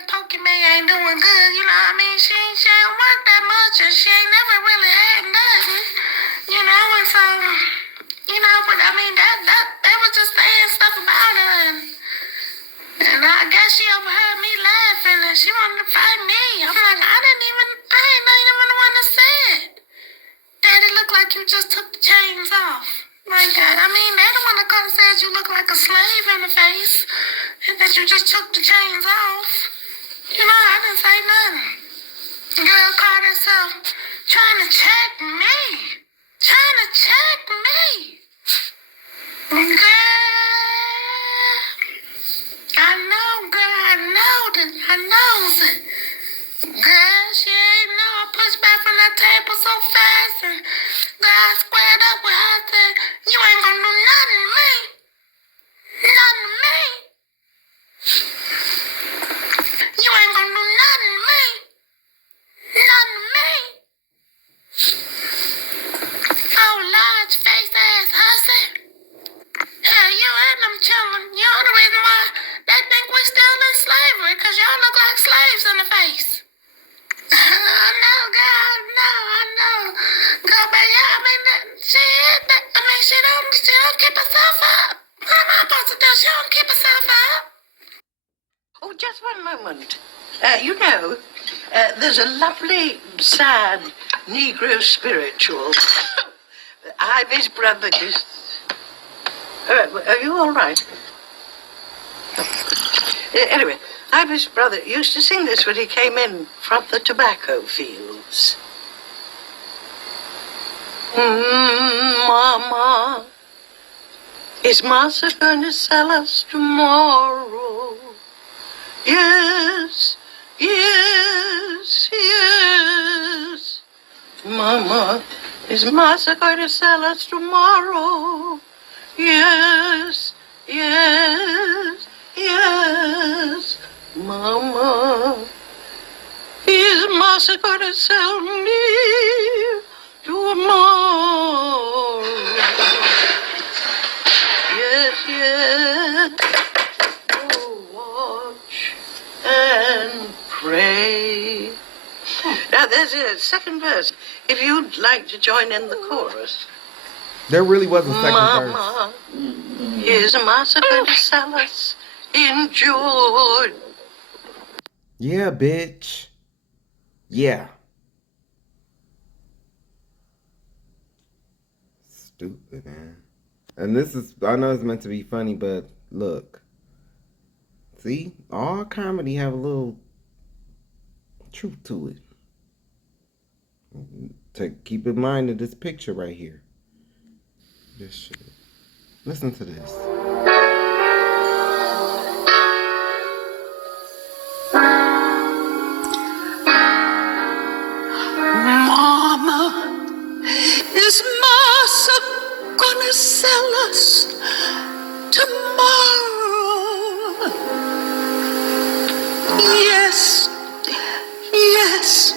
that Pokemon ain't doing good, you know what I mean? She ain't worked that much, and she ain't never really had nothing, you know, and so, you know, but I mean, they was just saying stuff about her, and I guess she overheard me laughing, and she wanted to fight me. I'm like, I ain't even the one that said, Daddy, look like you just took the chains off. Like that. I mean, they're the one that could have said you look like a slave in the face, and that you just took the chains off. You know, I didn't say nothing. The girl called herself trying to check me. Trying to check me. Girl, I know that. I knows it. Girl, she ain't know I pushed back from that table so fast, and girl, I squared up with her and said, you ain't gonna do nothing to me. Nothing to me. You ain't gonna do nothing to me. Nothing to me. Oh, large face ass hussy. Hell, you and them children, you're the reason why they think we still in slavery, because y'all look like slaves in the face. I know, girl, I know. Girl, but yeah, I mean, she don't keep herself up. What am I supposed to do? She don't keep herself up. Oh, just one moment. You know, there's a lovely, sad Negro spiritual. I'm his brother. Are you all right? Anyway, Ivy's brother used to sing this when he came in from the tobacco fields. Mama, is Massa gonna sell us tomorrow? Yes, yes, yes. Mama, is Massa gonna sell us tomorrow? Yes, yes, yes. Mama, is Massa gonna sell me tomorrow? Yes, yes. Oh, watch and pray. Now, there's a second verse. If you'd like to join in the chorus. There really was a second Mama, verse. Is Massa going to sell us in Georgia? Yeah, bitch. Yeah. Stupid, man. And this is, I know it's meant to be funny, but look. See? All comedy have a little truth to it. Keep in mind of this picture right here. This shit. Listen to this. Mama, is Massa gonna sell us tomorrow? Yes, yes,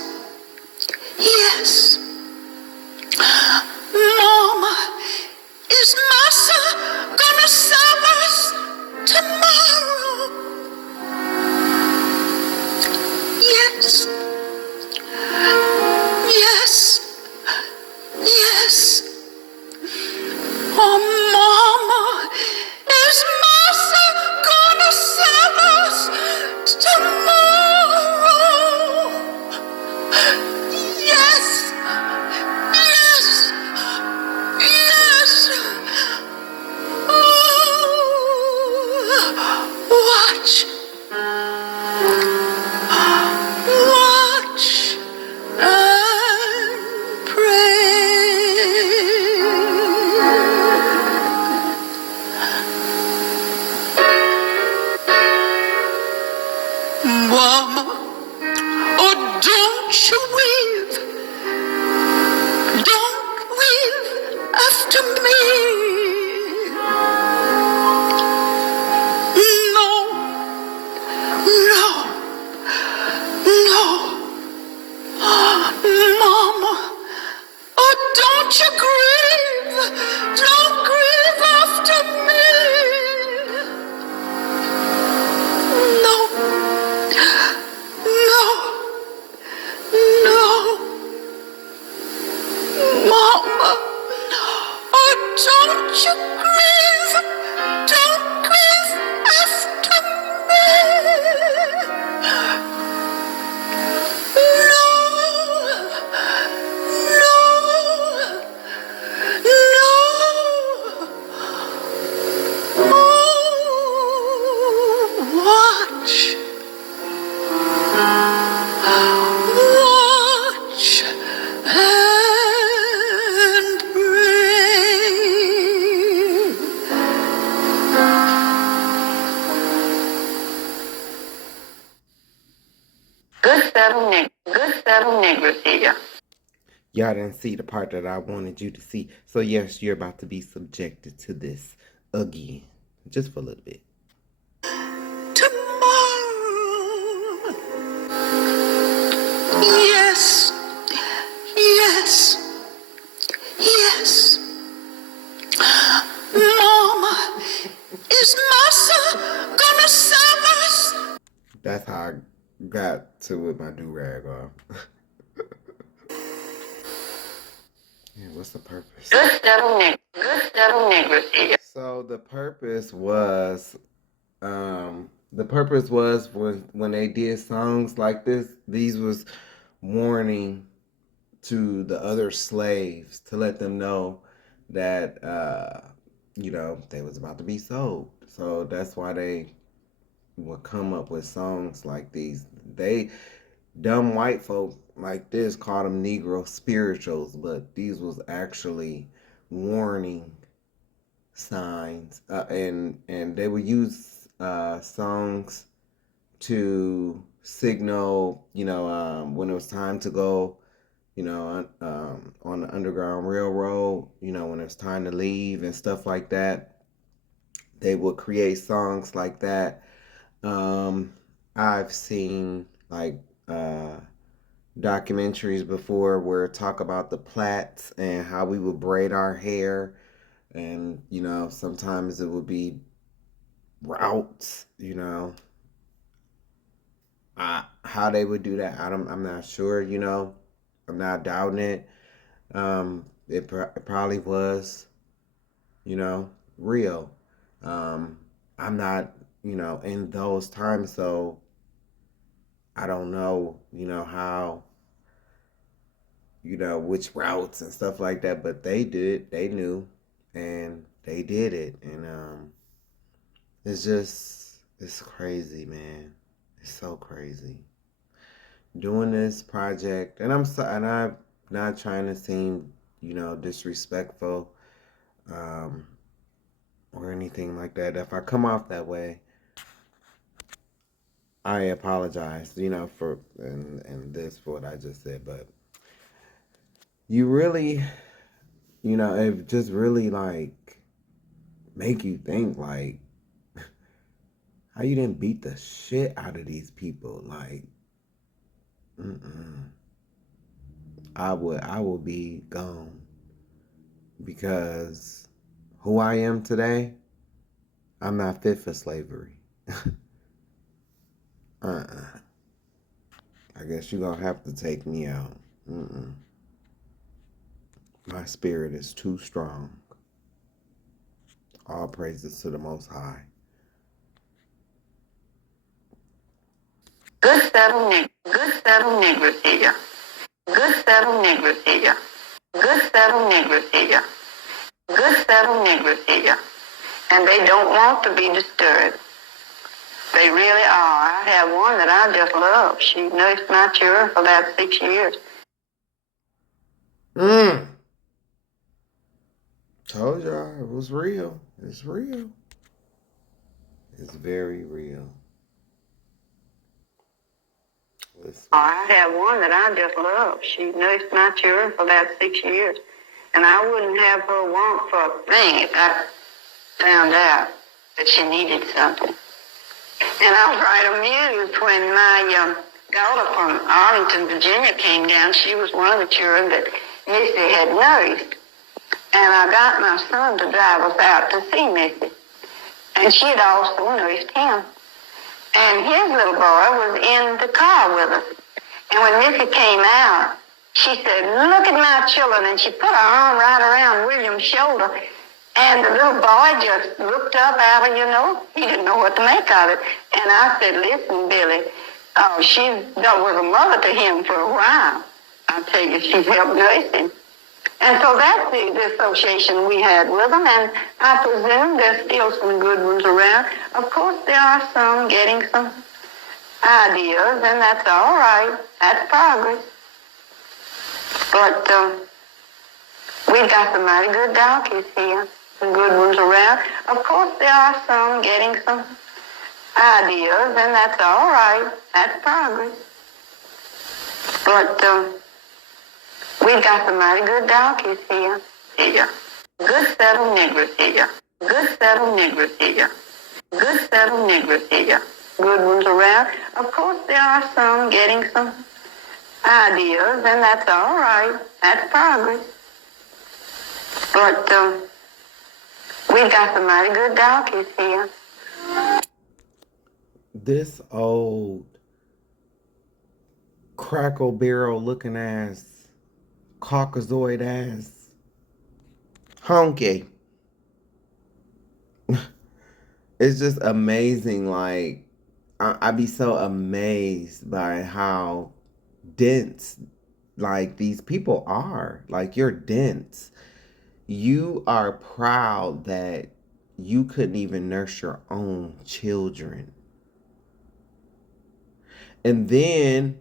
yes. Mama, is Massa gonna sell us Good settled Negros here. Y'all didn't see the part that I wanted you to see. So yes, you're about to be subjected to this again. Just for a little bit. Tomorrow. Yes. Yes. Yes. Mama, is Massa gonna serve us? That's how I got to with my do-rag off. Yeah, what's the purpose? Good settled Negros here. So the purpose was when they did songs like this, these was warning to the other slaves to let them know that they was about to be sold. So that's why they would come up with songs like these. They dumb white folk like this called them Negro spirituals, but these was actually warning signs, and they would use songs to signal, when it was time to go, on the Underground Railroad, when it's time to leave and stuff like that. They would create songs like that. I've seen like documentaries before where talk about the plaits and how we would braid our hair, and sometimes it would be routes, how they would do that. I'm not sure, I'm not doubting it. It probably was, real. I'm not, in those times, so I don't know, how, which routes and stuff like that, but they knew, and they did it, and it's crazy, man. It's so crazy. Doing this project, and I'm not trying to seem, disrespectful, or anything like that. If I come off that way, I apologize, for and this for what I just said, but you really, it just really like make you think like how you didn't beat the shit out of these people. Like, I will be gone, because who I am today, I'm not fit for slavery. I guess you're gonna have to take me out. My spirit is too strong. All praises to the Most High. Good settled Negros here. Good settled Negros here. Good settled Negros here. Good settled Negros here. And they don't want to be disturbed. They really are. I have one that I just love. She nursed my children for about 6 years. Told y'all it was real. It's real. It's very real. Listen. I have one that I just love. She nursed my children for about 6 years. And I wouldn't have her want for a thing if I found out that she needed something. And I was right amused when my daughter from Arlington, Virginia came down. She was one of the children that Missy had nursed. And I got my son to drive us out to see Missy. And she had also nursed him. And his little boy was in the car with us. And when Missy came out, she said, "Look at my children." And she put her arm right around William's shoulder. And the little boy just looked up out of, he didn't know what to make of it. And I said, "Listen, Billy, she was a mother to him for a while. I tell you, she's helped nurse him." And so that's the association we had with them, and I presume there's still some good ones around. Of course, there are some getting some ideas, and that's all right. That's progress. But we've got some mighty good donkeys here, some good ones around. Of course, there are some getting some ideas, and that's all right. That's progress. But we got some mighty good donkeys here. Here. Good set of Negros here. Good set of Negros here. Good set of Negros here. Good ones around. Of course, there are some getting some ideas, and that's all right. That's progress. But we got some mighty good donkeys here. This old crackle barrel looking ass, Caucasoid ass, honky. It's just amazing. Like, I be so amazed by how dense, like, these people are. Like, you're dense. You are proud that you couldn't even nurse your own children. And then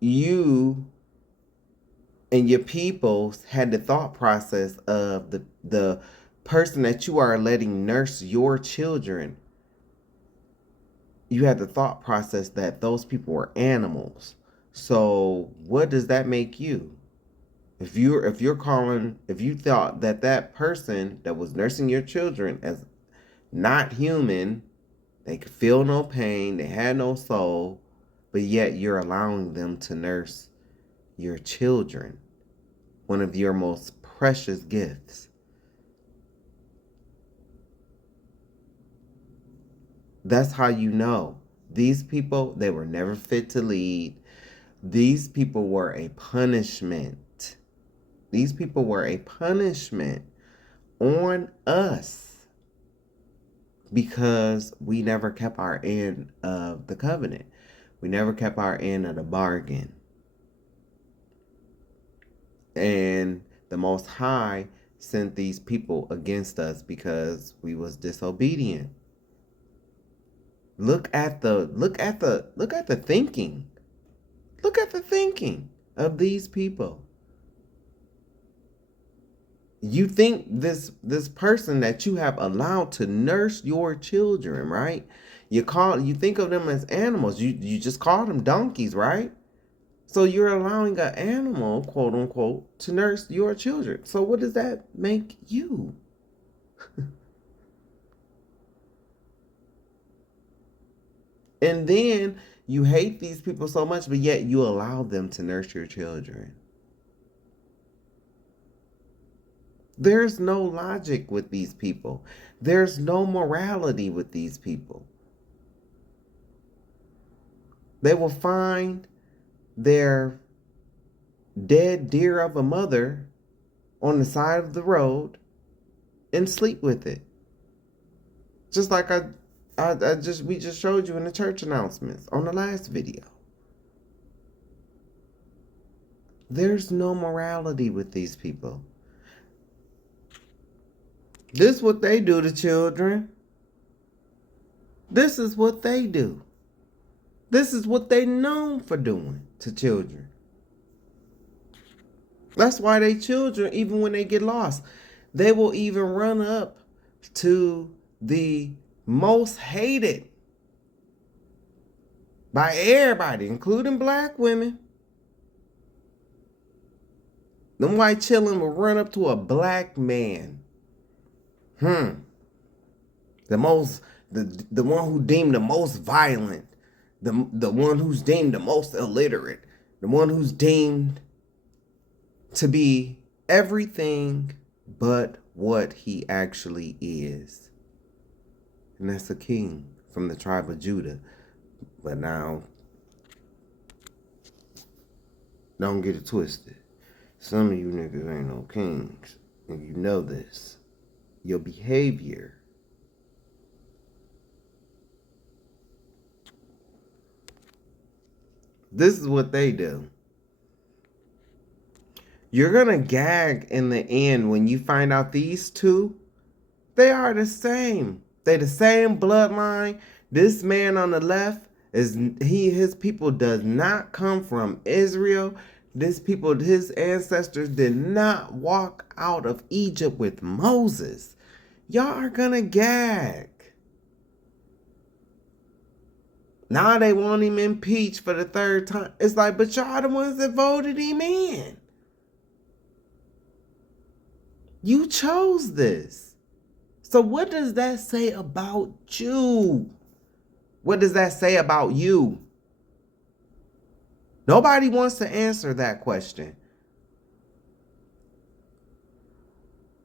you and your peoples had the thought process of the person that you are letting nurse your children. You had the thought process that those people were animals. So what does that make you? If you thought that that person that was nursing your children as not human, they could feel no pain, they had no soul, but yet you're allowing them to nurse your children, one of your most precious gifts. That's how you know. These people, they were never fit to lead. These people were a punishment. These people were a punishment on us because we never kept our end of the covenant. We never kept our end of the bargain. And the Most High sent these people against us because we was disobedient. Look at the thinking. Look at the thinking of these people. You think this person that you have allowed to nurse your children, right? You think of them as animals. You just call them donkeys, right? So you're allowing an animal, quote unquote, to nurse your children. So what does that make you? And then you hate these people so much, but yet you allow them to nurse your children. There's no logic with these people. There's no morality with these people. They will find their dead deer of a mother on the side of the road and sleep with it. Just like we just showed you in the church announcements on the last video. There's no morality with these people. This is what they do to children. This is what they do. This is what they're known for doing to children. That's why they children, even when they get lost, they will even run up to the most hated by everybody, including black women. Them white children will run up to a black man. The one who deemed the most violent, the one who's deemed the most illiterate, the one who's deemed to be everything but what he actually is. And that's a king from the tribe of Judah. But now, don't get it twisted. Some of you niggas ain't no kings, and you know this. Your behavior this is what they do. You're gonna gag in the end when you find out these two, they are the same. They the same bloodline. This man on the left his people does not come from Israel. His ancestors did not walk out of Egypt with Moses. Y'all are gonna gag. Now they want him impeached for the third time. It's like, but y'all the ones that voted him in. You chose this. So what does that say about you? What does that say about you? Nobody wants to answer that question.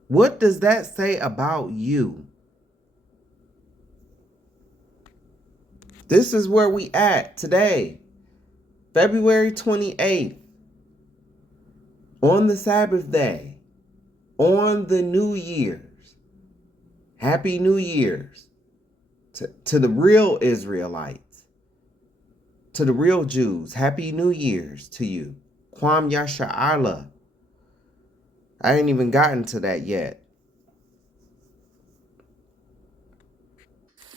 What does that say about you? This is where we at today, February 28th, on the Sabbath day, on the New Year's. Happy New Year's to the real Israelites, to the real Jews. Happy New Year's to you. Kwam Yasha'Allah. I ain't even gotten to that yet.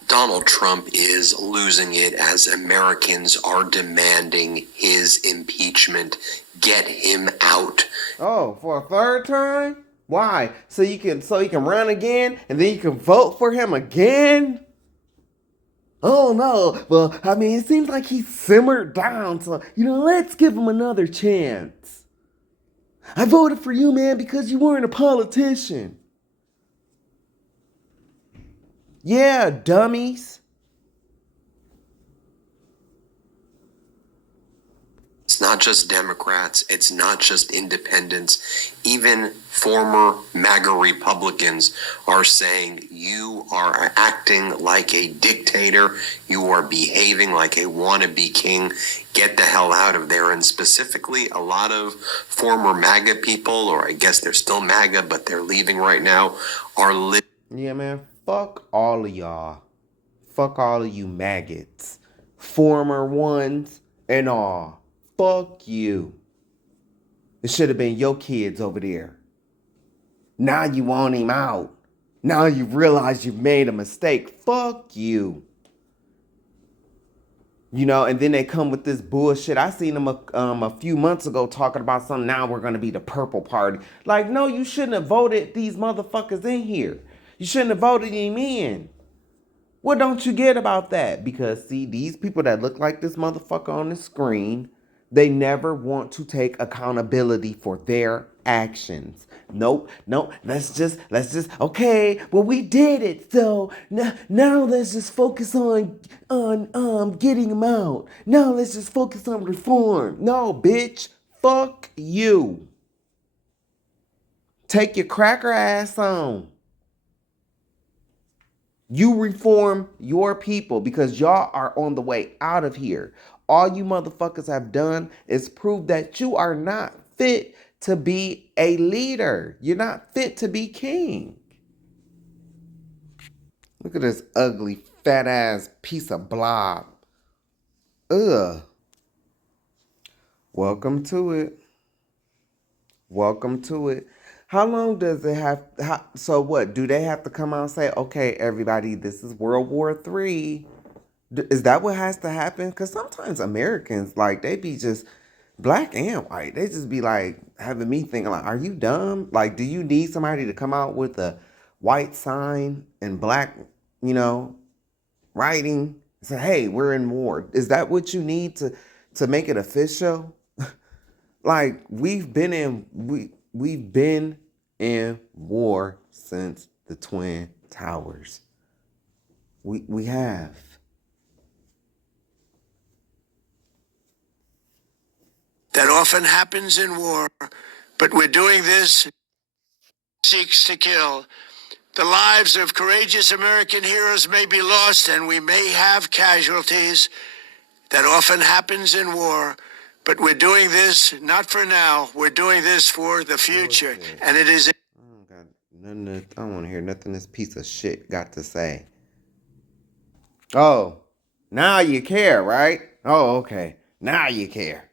Donald Trump is losing it as Americans are demanding his impeachment. Get him out. Oh, for a third time? Why? So he can run again and then you can vote for him again? Oh no. Well, I mean, it seems like he simmered down, so let's give him another chance. I voted for you, man, because you weren't a politician. Yeah, dummies. It's not just Democrats. It's not just independents. Even former MAGA Republicans are saying you are acting like a dictator. You are behaving like a wannabe king. Get the hell out of there. And specifically, a lot of former MAGA people, or I guess they're still MAGA, but they're leaving right now, are living. Yeah, man, fuck all of y'all. Fuck all of you maggots. Former ones and all. Fuck you. It should have been your kids over there. Now you want him out. Now you realize you've made a mistake. Fuck you. And then they come with this bullshit. I seen them a few months ago talking about something. Now we're going to be the purple party. Like, no, you shouldn't have voted these motherfuckers in here. You shouldn't have voted him in. What don't you get about that? Because, see, these people that look like this motherfucker on the screen, they never want to take accountability for their actions. Nope. Let's just, okay, well, we did it. So now let's just focus on getting them out. Now let's just focus on reform. No, bitch. Fuck you. Take your cracker ass on. You reform your people because y'all are on the way out of here. All you motherfuckers have done is prove that you are not fit to be a leader. You're not fit to be king. Look at this ugly, fat ass piece of blob. Ugh. Welcome to it. Welcome to it. How long does it have? So what? Do they have to come out and say, okay, everybody, this is World War III? Is that what has to happen? Because sometimes Americans, like, they be just black and white. They just be like having me thinking, like, are you dumb? Like, do you need somebody to come out with a white sign and black, writing? Say, hey, we're in war. Is that what you need to make it official? Like, we've been in war since the Twin Towers. We have. That often happens in war, but we're doing this seeks to kill. The lives of courageous American heroes may be lost and we may have casualties. That often happens in war. But we're doing this not for now. We're doing this for the future. And it is. I don't want to hear nothing this piece of shit got to say. Oh, now you care, right? Oh, okay. Now you care.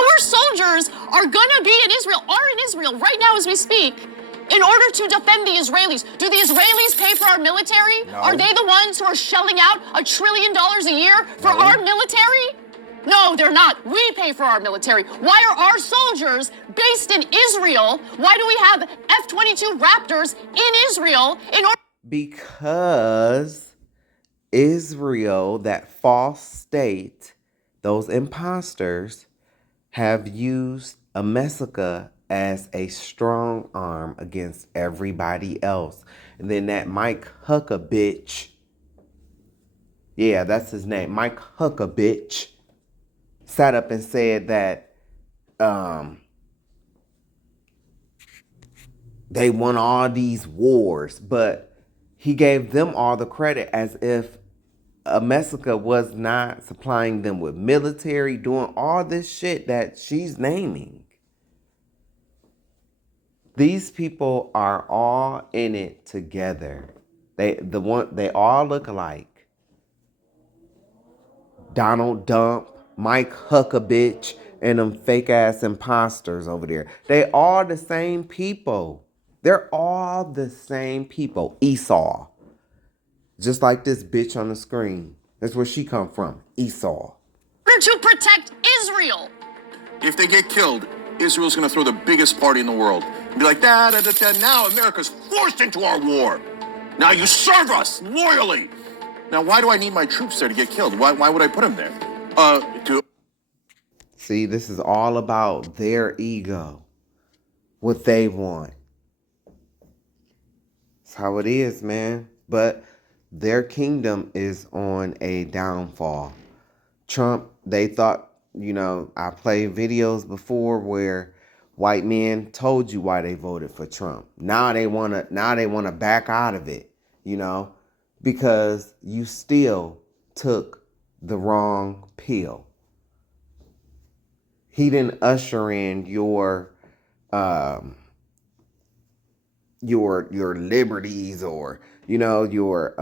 Our soldiers are gonna be in Israel, right now as we speak, in order to defend the Israelis. Do the Israelis pay for our military? No. Are they the ones who are shelling out $1 trillion a year for our military? No, they're not. We pay for our military. Why are our soldiers based in Israel? Why do we have F-22 Raptors in Israel in order? Because Israel, that false state, those imposters, have used Amessica as a strong arm against everybody else. And then that Mike Hucka bitch, yeah, that's his name, Mike Hucka bitch, sat up and said that they won all these wars, but he gave them all the credit as if Amessica was not supplying them with military, doing all this shit that she's naming. These people are all in it together. They all look alike. Donald Dump, Mike Huckabitch, and them fake ass imposters over there. They all the same people. They're all the same people. Esau. Just like this bitch on the screen. That's where she come from. Esau. To protect Israel. If they get killed, Israel's going to throw the biggest party in the world. And be like, da, da, da, da, now America's forced into our war. Now you serve us loyally. Now, why do I need my troops there to get killed? Why would I put them there? See, this is all about their ego. What they want. That's how it is, man. But their kingdom is on a downfall. Trump, they thought, I played videos before where white men told you why they voted for Trump. Now they wanna back out of it, because you still took the wrong pill. He didn't usher in your liberties or your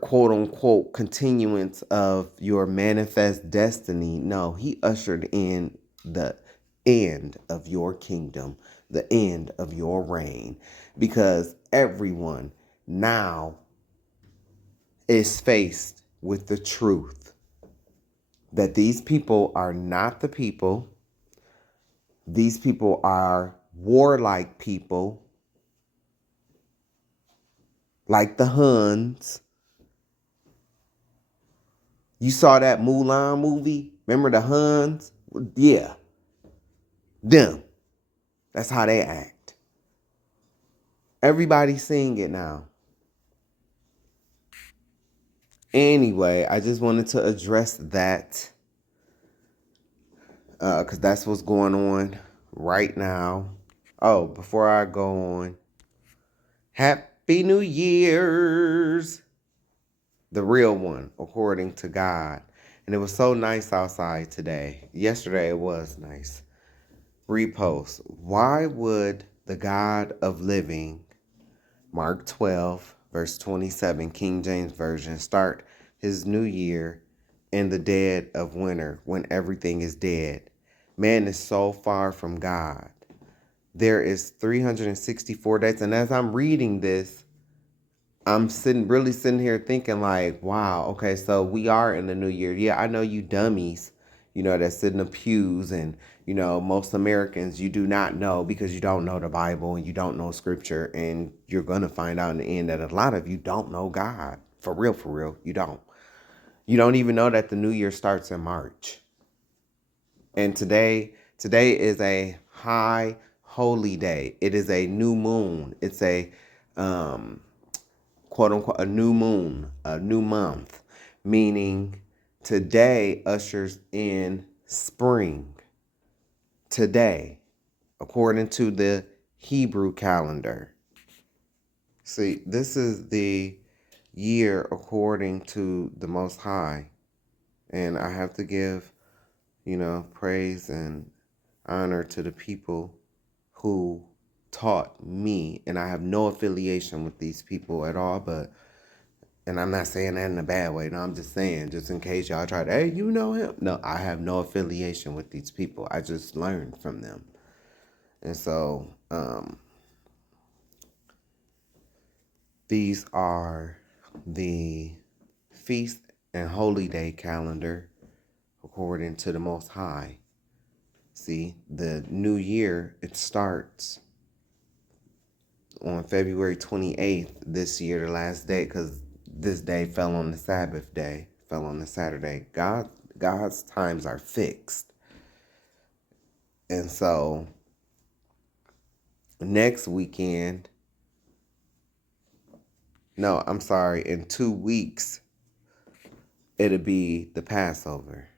quote unquote continuance of your manifest destiny. No, he ushered in the end of your kingdom, the end of your reign, because everyone now is faced with the truth that these people are not the people. These people are warlike people, like the Huns. You saw that Mulan movie? Remember the Huns? Yeah. Them. That's how they act. Everybody's seeing it now. Anyway, I just wanted to address that because that's what's going on right now. Oh, before I go on, Happy New Year's. The real one, according to God. And it was so nice outside today. Yesterday it was nice. Repost. Why would the God of living, Mark 12, verse 27, King James Version, start his new year in the dead of winter when everything is dead? Man is so far from God. There is 364 days. And as I'm reading this, I'm really sitting here thinking like, wow, okay, so we are in the new year. Yeah, I know you dummies, that sit in the pews and, most Americans, you do not know because you don't know the Bible and you don't know scripture, and you're going to find out in the end that a lot of you don't know God. For real, you don't. You don't even know that the new year starts in March. And today is a high holy day. It is a new moon. It's a quote unquote, a new moon, a new month, meaning today ushers in spring. Today, according to the Hebrew calendar. See, this is the year according to the Most High. And I have to give, praise and honor to the people who taught me, and I have no affiliation with these people at all, and I'm not saying that in a bad way. No, I'm just saying, just in case y'all try to, hey, you know him. No, I have no affiliation with these people. I just learned from them. And so, these are the feast and holy day calendar according to the Most High. See, the new year, it starts on February 28th this year, the last day, because this day fell on the Sabbath day, fell on the Saturday. God's times are fixed. And so next weekend, no, I'm sorry, in 2 weeks, it'll be the Passover.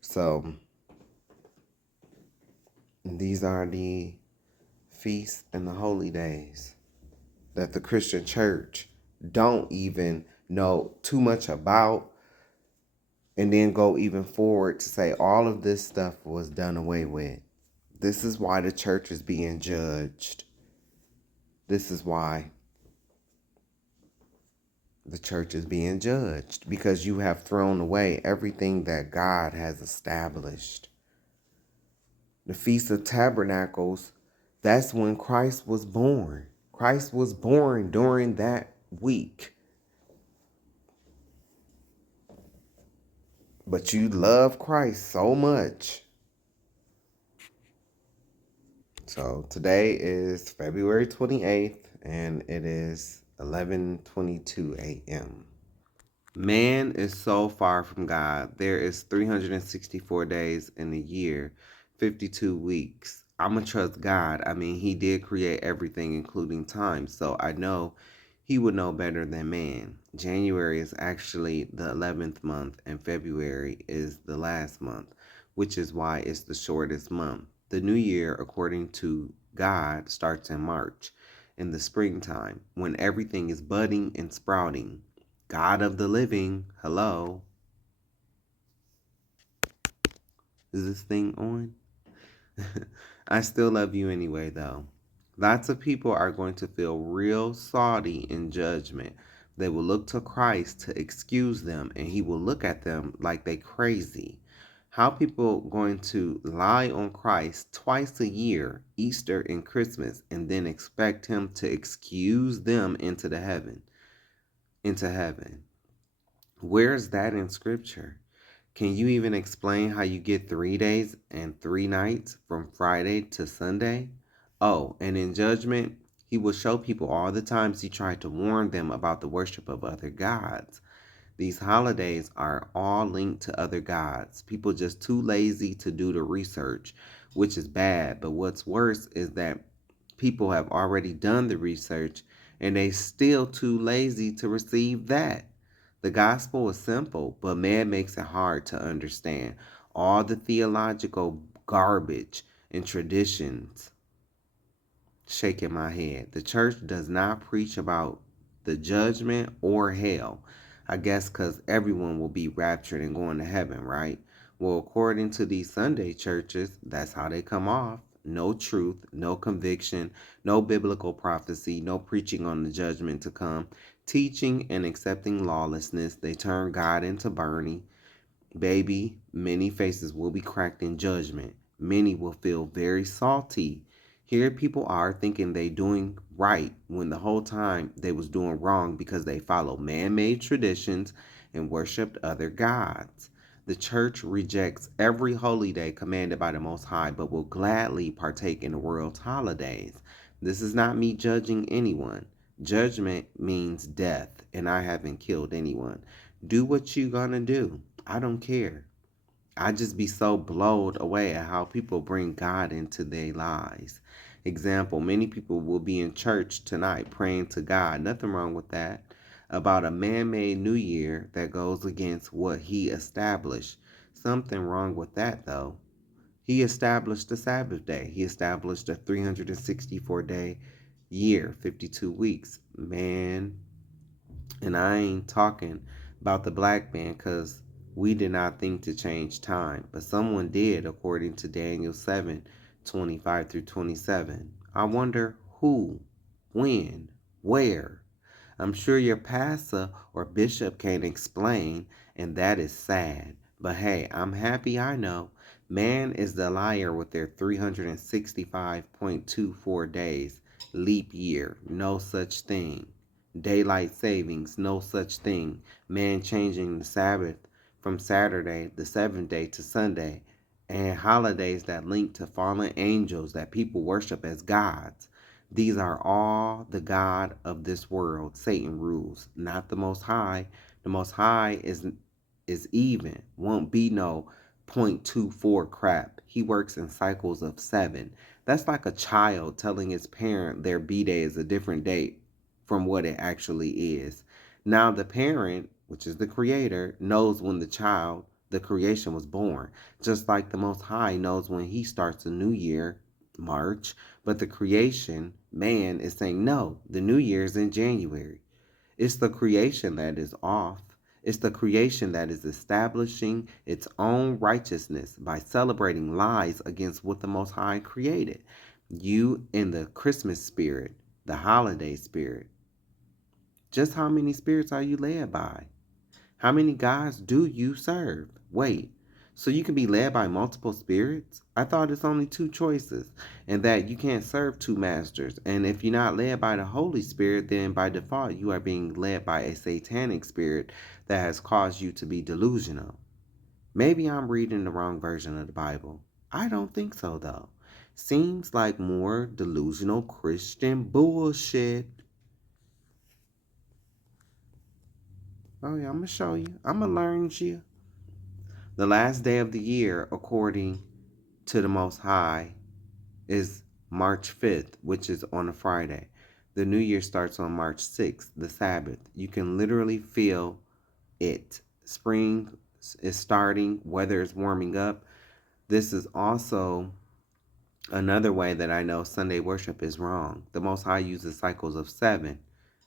So these are the feasts and the holy days that the Christian church don't even know too much about, and then go even forward to say all of this stuff was done away with. This is why the church is being judged. This is why the church is being judged, because you have thrown away everything that God has established. The Feast of Tabernacles, that's when Christ was born. Christ was born during that week. But you love Christ so much. So today is February 28th, and it is 11:22 a.m. Man is so far from God. There is 364 days in a year, 52 weeks. I'm going to trust God. I mean, he did create everything, including time. So I know he would know better than man. January is actually the 11th month, and February is the last month, which is why it's the shortest month. The new year, according to God, starts in March, in the springtime, when everything is budding and sprouting. God of the living, hello. Is this thing on? I still love you anyway, though. Lots of people are going to feel real salty in judgment. They will look to Christ to excuse them, and he will look at them like they crazy. How people going to lie on Christ twice a year, Easter and Christmas, and then expect him to excuse them into heaven? Where's that in scripture? Can you even explain how you get 3 days and 3 nights from Friday to Sunday? Oh, and in judgment, he will show people all the times he tried to warn them about the worship of other gods. These holidays are all linked to other gods. People just too lazy to do the research, which is bad. But what's worse is that people have already done the research and they still too lazy to receive that. The gospel is simple, but man makes it hard to understand. All the theological garbage and traditions. Shaking my head. The church does not preach about the judgment or hell. I guess because everyone will be raptured and going to heaven, right? Well, according to these Sunday churches, that's how they come off. No truth, no conviction, no biblical prophecy, no preaching on the judgment to come, teaching and accepting lawlessness. They turn God into Bernie. Baby, many faces will be cracked in judgment. Many will feel very salty. Here people are thinking they doing right when the whole time they was doing wrong because they follow man-made traditions and worshiped other gods. The church rejects every holy day commanded by the Most High, but will gladly partake in the world's holidays. This is not me judging anyone. Judgment means death, and I haven't killed anyone. Do what you gonna do. I don't care. I just be so blown away at how people bring God into their lives. Example, many people will be in church tonight praying to God. Nothing wrong with that. About a man-made new year that goes against what he established. Something wrong with that, though. He established the Sabbath day. He established a 364-day year, 52 weeks. Man, and I ain't talking about the black man because we did not think to change time, but someone did, according to Daniel 7:25 through 27. I wonder who, when, where. I'm sure your pastor or bishop can't explain, and that is sad. But hey, I'm happy I know. Man is the liar with their 365.24 days. Leap year, no such thing. Daylight savings, no such thing. Man changing the Sabbath from Saturday, the seventh day, to Sunday. And holidays that link to fallen angels that people worship as gods. These are all the God of this world. Satan rules, not the Most High. The Most High is even. Won't be no 0.24 crap. He works in cycles of 7. That's like a child telling his parent their B-day is a different date from what it actually is. Now the parent, which is the creator, knows when the creation was born. Just like the Most High knows when he starts a new year, March, but the creation, man, is saying, no, the new year is in January. It's the creation that is off. It's the creation that is establishing its own righteousness by celebrating lies against what the Most High created. You in the Christmas spirit, the holiday spirit. Just how many spirits are you led by? How many gods do you serve? Wait, so you can be led by multiple spirits? I thought it's only 2 choices, and that you can't serve 2 masters. And if you're not led by the Holy Spirit, then by default you are being led by a satanic spirit that has caused you to be delusional. Maybe I'm reading the wrong version of the Bible. I don't think so, though. Seems like more delusional Christian bullshit. Oh yeah, I'm gonna show you. I'm gonna learn you. The last day of the year, according to the Most High, is March 5th, which is on a Friday. The new year starts on March 6th, the Sabbath. You can literally feel it. Spring is starting, weather is warming up. This is also another way that I know Sunday worship is wrong. The Most High uses cycles of 7.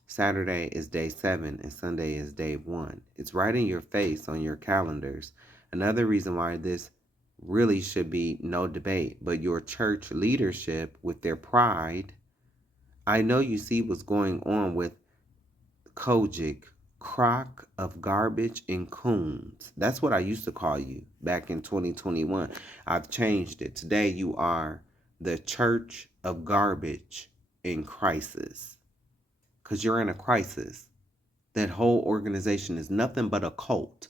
Saturday is day 7 and Sunday is day 1. It's right in your face on your calendars. Another reason why this really should be no debate, but your church leadership with their pride. I know you see what's going on with Kojic, crock of garbage and coons. That's what I used to call you back in 2021. I've changed it. Today you are the church of garbage in crisis. Because you're in a crisis. That whole organization is nothing but a cult.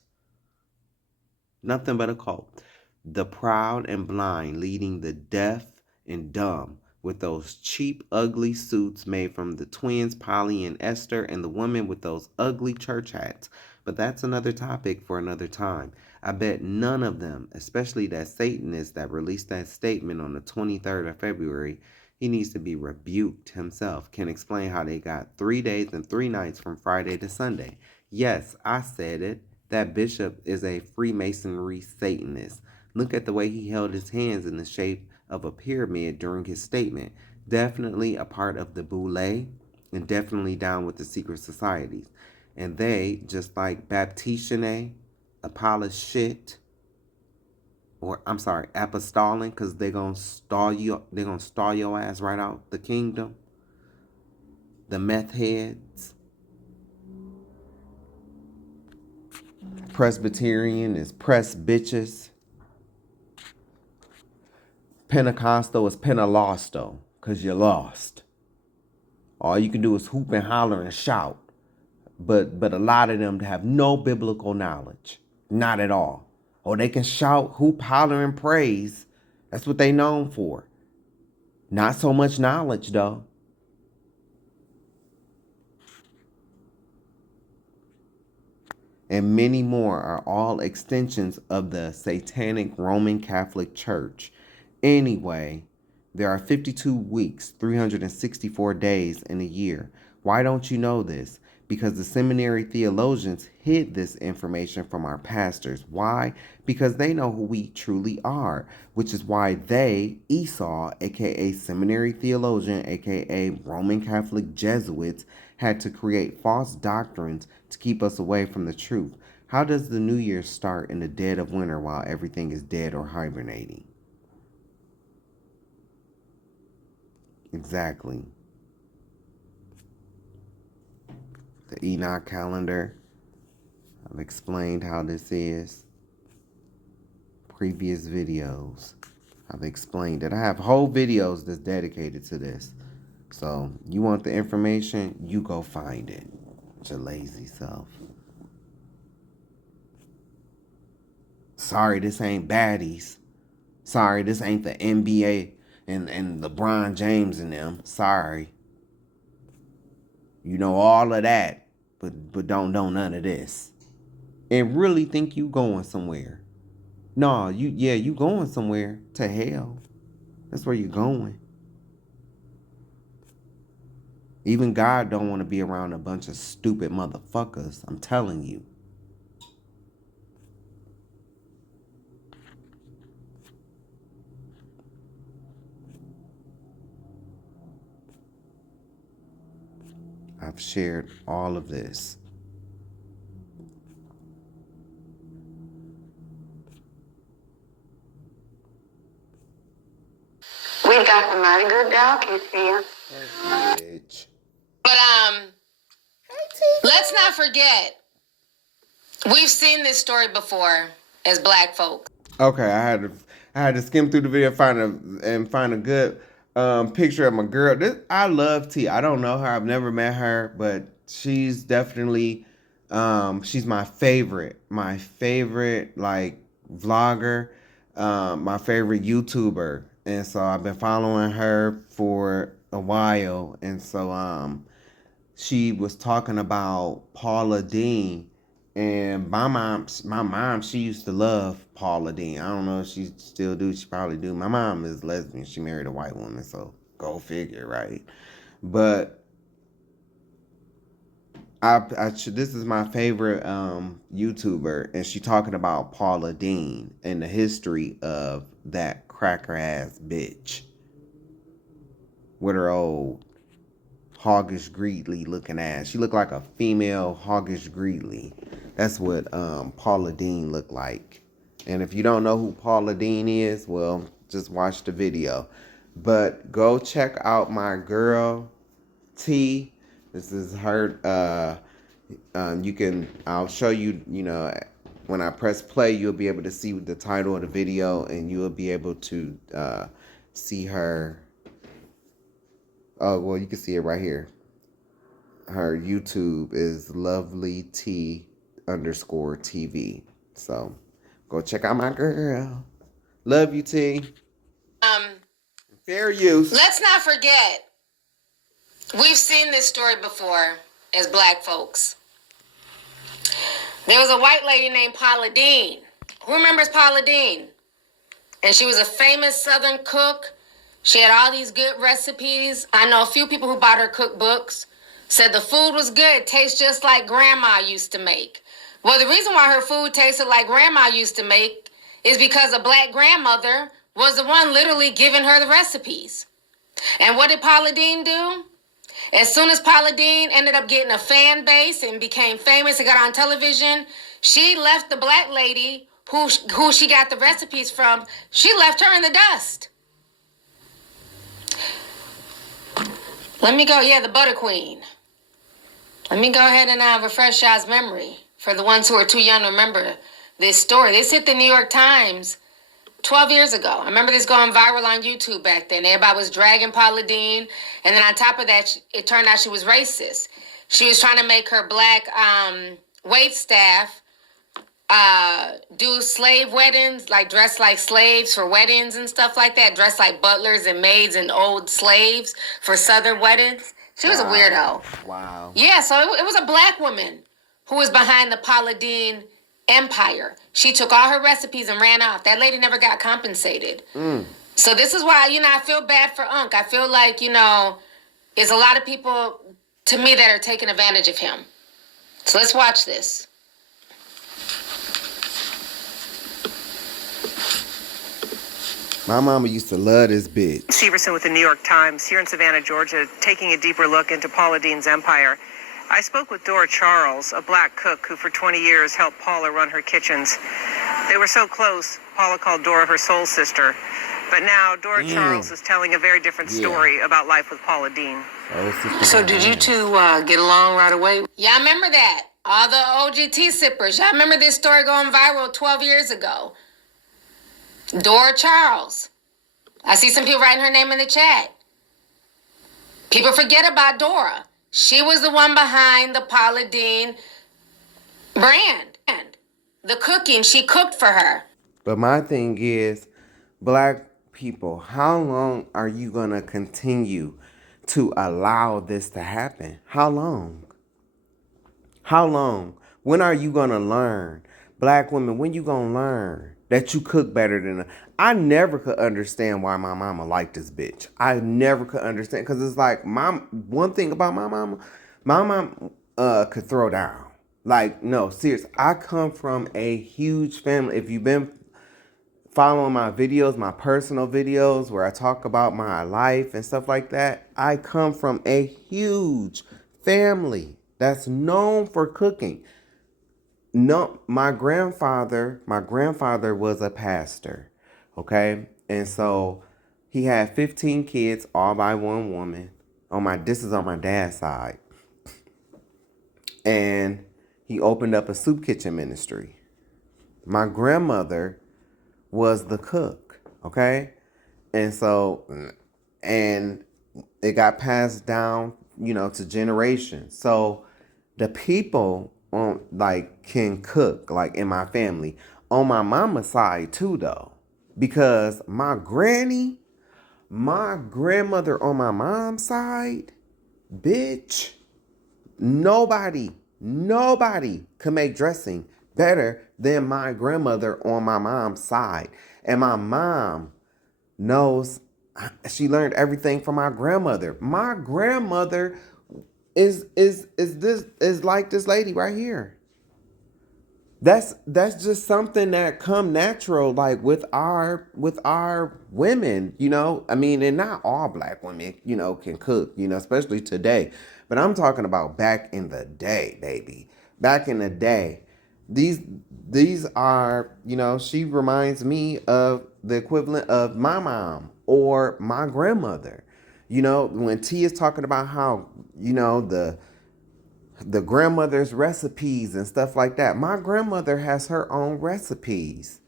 Nothing but a cult. The proud and blind leading the deaf and dumb with those cheap, ugly suits made from the twins, Polly and Esther, and the woman with those ugly church hats. But that's another topic for another time. I bet none of them, especially that Satanist that released that statement on the 23rd of February, he needs to be rebuked himself, can explain how they got 3 days and 3 nights from Friday to Sunday. Yes, I said it. That bishop is a Freemasonry Satanist. Look at the way he held his hands in the shape of a pyramid during his statement. Definitely a part of the Boule and definitely down with the secret societies. And they, just like Baptiste, Apollos shit, or I'm sorry, apostolic, because they're gonna stall your ass right out the kingdom. The meth heads. Presbyterian is press bitches. Pentecostal is Pentalosto, because you're lost. All you can do is hoop and holler and shout. But a lot of them have no biblical knowledge. Not at all. Or they can shout, hoop, holler, and praise. That's what they known for. Not so much knowledge, though. And many more are all extensions of the satanic Roman Catholic Church. Anyway, there are 52 weeks, 364 days in a year. Why don't you know this? Because the seminary theologians hid this information from our pastors. Why? Because they know who we truly are, which is why they, Esau, aka seminary theologian, aka Roman Catholic Jesuits, had to create false doctrines to keep us away from the truth. How does the new year start in the dead of winter while everything is dead or hibernating? Exactly. The Enoch calendar. I've explained how this is. Previous videos. I've explained it. I have whole videos that's dedicated to this. So, you want the information, you go find it. It's your lazy self. Sorry, this ain't baddies. Sorry, this ain't the NBA. and LeBron James and them. Sorry. You know all of that, but don't know none of this. And really think you going somewhere. No, you going somewhere. To hell. That's where you going. Even God don't want to be around a bunch of stupid motherfuckers. I'm telling you. I've shared all of this. We've got some mighty good donkeys here. Bitch. But let's not forget, we've seen this story before as black folk. Okay, I had to skim through the video and find a good picture of my girl. I love T. I don't know her. I've never met her, but she's definitely she's my favorite like vlogger, my favorite YouTuber. And so I've been following her for a while. And so she was talking about Paula Deen. And my mom, she used to love Paula Deen. I don't know if she still do. She probably do. My mom is lesbian. She married a white woman, so go figure, right? But this is my favorite YouTuber, and she talking about Paula Deen and the history of that cracker ass bitch with her old hoggish Greedley looking ass. She looked like a female hoggish Greedley. That's what Paula Deen looked like. And if you don't know who Paula Deen is, well, just watch the video. But go check out my girl T. This is her. I'll show you. You know, when I press play, you'll be able to see the title of the video, and you'll be able to see her. Oh, well, you can see it right here. Her YouTube is lovelyt_TV. So go check out my girl. Love you, T. Fair use. Let's not forget, we've seen this story before as black folks. There was a white lady named Paula Deen. Who remembers Paula Deen? And she was a famous Southern cook. She had all these good recipes. I know a few people who bought her cookbooks. Said the food was good, tastes just like grandma used to make. Well, the reason why her food tasted like grandma used to make is because a black grandmother was the one literally giving her the recipes. And what did Paula Deen do? As soon as Paula Deen ended up getting a fan base and became famous and got on television, she left the black lady who she got the recipes from, she left her in the dust. Let me go, the Butter Queen. Let me go ahead and refresh y'all's memory for the ones who are too young to remember this story. This hit the New York Times 12 years ago. I remember this going viral on YouTube back then. Everybody was dragging Paula Deen. And then on top of that, it turned out she was racist. She was trying to make her black wait staff do slave weddings, like dress like slaves for weddings and stuff like that. Dress like butlers and maids and old slaves for Southern weddings. She was a weirdo. Wow. Yeah, so it was a black woman who was behind the Paula Deen empire. She took all her recipes and ran off. That lady never got compensated. So this is why, I feel bad for Unc. I feel like, there's a lot of people, to me, that are taking advantage of him. So let's watch this. My mama used to love this bitch. Severson with the New York Times here in Savannah, Georgia, taking a deeper look into Paula Deen's empire. I spoke with Dora Charles, a black cook who for 20 years helped Paula run her kitchens. They were so close, Paula called Dora her soul sister. But now Dora Charles is telling a very different story about life with Paula Deen. So did you two get along right away? Yeah, I remember that. All the OGT sippers. Y'all remember this story going viral 12 years ago. Dora Charles. I see some people writing her name in the chat. People forget about Dora. She was the one behind the Paula Deen brand. And the cooking, she cooked for her. But my thing is, black people, how long are you going to continue to allow this to happen? How long? How long? When are you going to learn? Black women, when you going to learn that you cook better than I never could understand why my mama liked this bitch. I never could understand, because it's like one thing about my mom could throw down. Like, no, serious. I come from a huge family. If you've been following my videos, my personal videos where I talk about my life and stuff like that, I come from a huge family that's known for cooking. No, my grandfather was a pastor, okay? And so he had 15 kids, all by one woman. This is on my dad's side. And he opened up a soup kitchen ministry. My grandmother was the cook, okay? And so, and it got passed down, to generations. So the people can cook, like in my family, on my mama's side too, though, because my grandmother on my mom's side, bitch, nobody could make dressing better than my grandmother on my mom's side. And my mom knows, she learned everything from my grandmother. My grandmother is like this lady right here. That's just something that come natural, like with our women, I mean, and not all black women, can cook, especially today. But I'm talking about back in the day, baby. Back in the day. These are, she reminds me of the equivalent of my mom or my grandmother. When T is talking about how, the grandmother's recipes and stuff like that. My grandmother has her own recipes.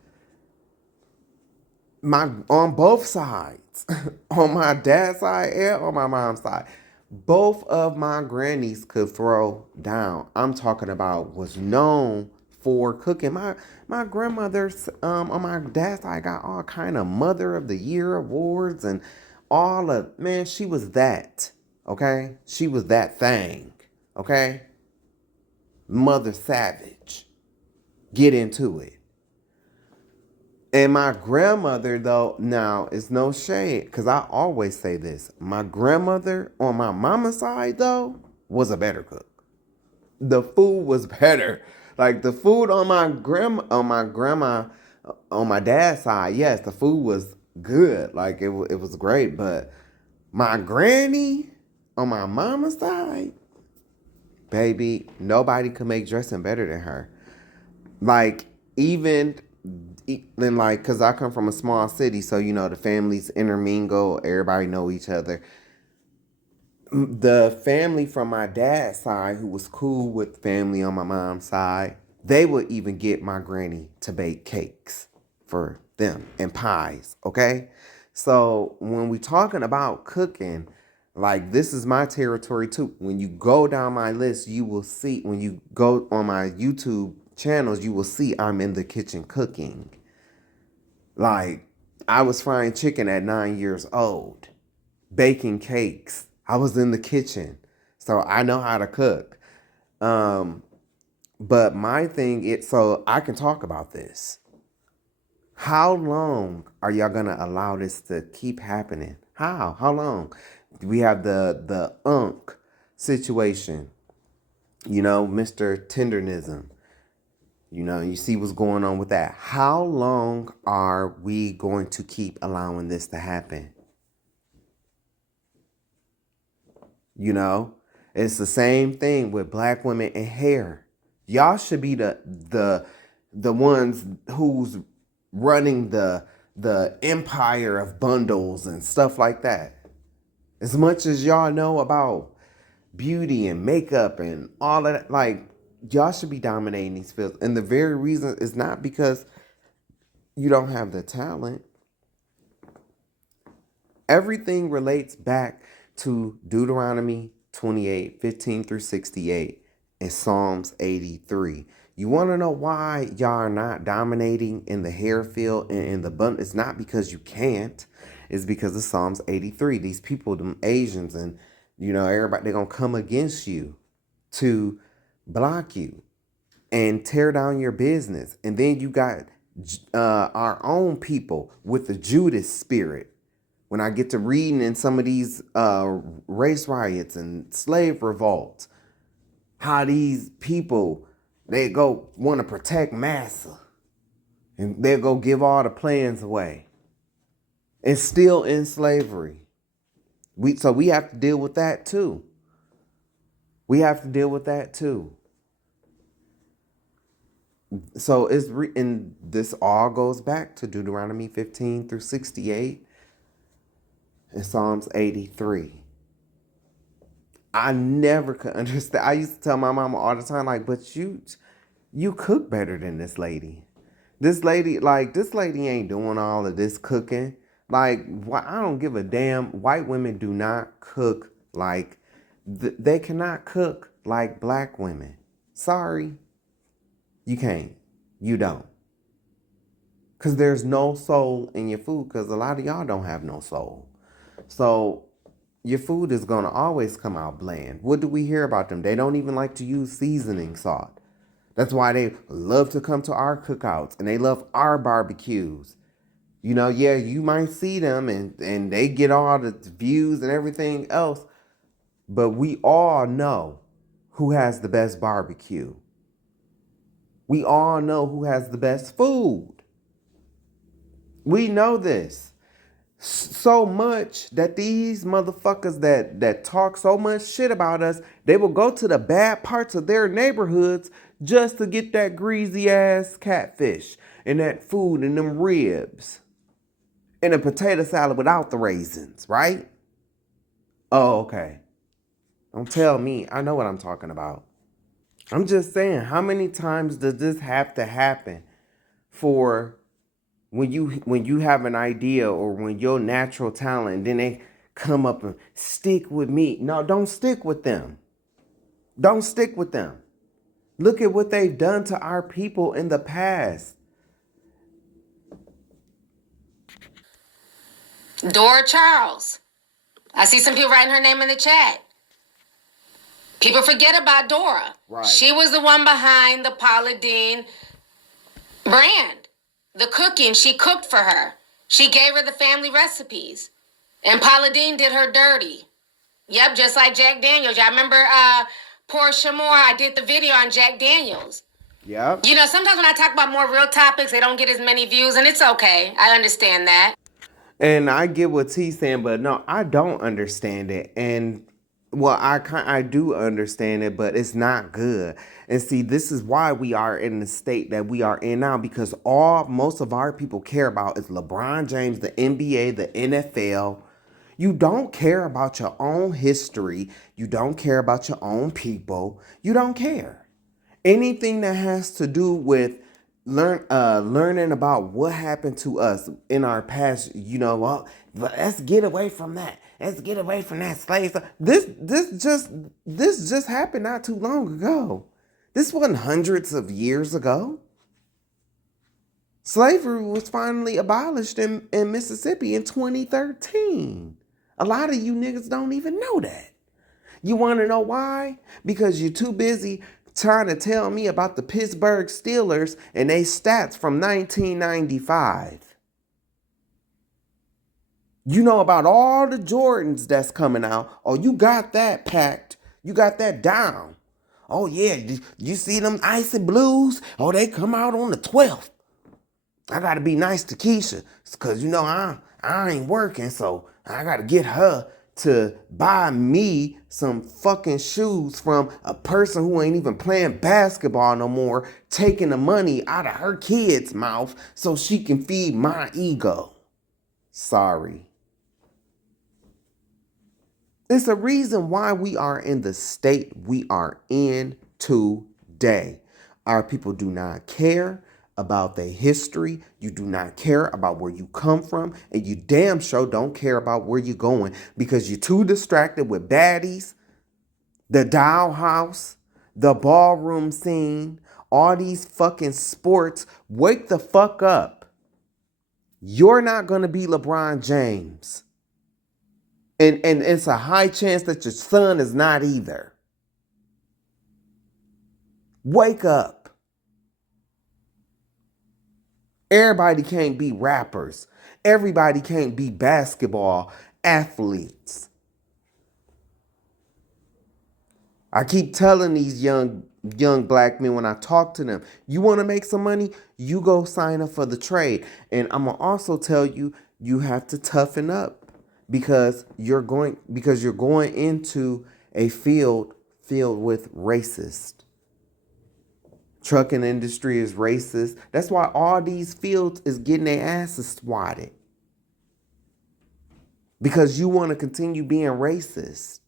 On both sides, on my dad's side and on my mom's side, both of my grannies could throw down. I'm talking about was known for cooking. My grandmother's on my dad's side got all kind of Mother of the Year awards and man, she was that. Okay, she was that thing. Okay. Mother Savage. Get into it. And my grandmother, though, now it's no shade, because I always say this. My grandmother on my mama's side, though, was a better cook. The food was better. Like the food on my dad's side, yes, the food was good. Like it was great. But my granny on my mama's side, baby, nobody could make dressing better than her. Like, even then, like, because I come from a small city, so, the families intermingle, everybody know each other. The family from my dad's side, who was cool with family on my mom's side, they would even get my granny to bake cakes for them and pies, okay? So when we talking about cooking, like, this is my territory too. When you go down my list, you will see, when you go on my YouTube channels, you will see I'm in the kitchen cooking. Like, I was frying chicken at 9 years old, baking cakes. I was in the kitchen, so I know how to cook. But my thing so I can talk about this. How long are y'all gonna allow this to keep happening? How long? We have the unk situation, Mr. Tendernism. You see what's going on with that. How long are we going to keep allowing this to happen? It's the same thing with black women and hair. Y'all should be the ones who's running the empire of bundles and stuff like that. As much as y'all know about beauty and makeup and all of that, like, y'all should be dominating these fields. And the very reason is not because you don't have the talent. Everything relates back to Deuteronomy 28, 15 through 68, and Psalms 83. You want to know why y'all are not dominating in the hair field and in the bun? It's not because you can't. It's because of Psalms 83. These people, them Asians and, everybody, they're going to come against you to block you and tear down your business. And then you got our own people with the Judas spirit. When I get to reading in some of these race riots and slave revolts, how these people, they go want to protect massa, and they'll go give all the plans away, and still in slavery. So we have to deal with that too. So and this all goes back to Deuteronomy 15 through 68 and Psalms 83. I never could understand. I used to tell my mama all the time, like, but you cook better than this lady. This lady ain't doing all of this cooking. Like, I don't give a damn. White women do not cook like, they cannot cook like black women. Sorry. You can't. You don't. Because there's no soul in your food, because a lot of y'all don't have no soul. So your food is going to always come out bland. What do we hear about them? They don't even like to use seasoning salt. That's why they love to come to our cookouts and they love our barbecues. You might see them and they get all the views and everything else, but we all know who has the best barbecue. We all know who has the best food. We know this. So much that these motherfuckers that talk so much shit about us, they will go to the bad parts of their neighborhoods just to get that greasy ass catfish and that food and them ribs and a potato salad without the raisins, right? Oh, okay. Don't tell me. I know what I'm talking about. I'm just saying, how many times does this have to happen for when you have an idea or when your natural talent, and then they come up and stick with me? No, don't stick with them. Don't stick with them. Look at what they've done to our people in the past. Dora Charles. I see some people writing her name in the chat. People forget about Dora. Right. She was the one behind the Paula Deen brand. The cooking, she cooked for her. She gave her the family recipes. And Paula Deen did her dirty. Yep, just like Jack Daniels. Y'all remember Portia Moore? I did the video on Jack Daniels. Yep. Sometimes when I talk about more real topics, they don't get as many views, and it's okay. I understand that. And I get what T's saying, but no, I don't understand it. And well, I do understand it, but it's not good. And see, this is why we are in the state that we are in now, because most of our people care about is LeBron James, the NBA, the NFL. You don't care about your own history. You don't care about your own people. You don't care. Anything that has to do with learning about what happened to us in our past, well, let's get away from that. Let's get away from that slave stuff. This just happened not too long ago. This wasn't hundreds of years ago. Slavery was finally abolished in Mississippi in 2013. A lot of you niggas don't even know that. You want to know why? Because you're too busy trying to tell me about the Pittsburgh Steelers and they stats from 1995. You know about all the Jordans that's coming out. Oh, you got that packed. You got that down. Oh, yeah. You see them Icy Blues? Oh, they come out on the 12th. I got to be nice to Keisha because, I ain't working, so I got to get her to buy me some fucking shoes from a person who ain't even playing basketball no more, taking the money out of her kid's mouth so she can feed my ego. Sorry. It's a reason why we are in the state we are in today. Our people do not care about their history. You do not care about where you come from, and you damn sure don't care about where you're going because you're too distracted with baddies, the dollhouse, the ballroom scene, all these fucking sports, wake the fuck up. You're not going to be LeBron James. And it's a high chance that your son is not either. Wake up. Everybody can't be rappers. Everybody can't be basketball athletes. I keep telling these young black men when I talk to them, you want to make some money, you go sign up for the trade. And I'm going to also tell you, you have to toughen up because you're going into a field filled with racists. Trucking industry is racist. That's why all these fields is getting their asses swatted. Because you want to continue being racist.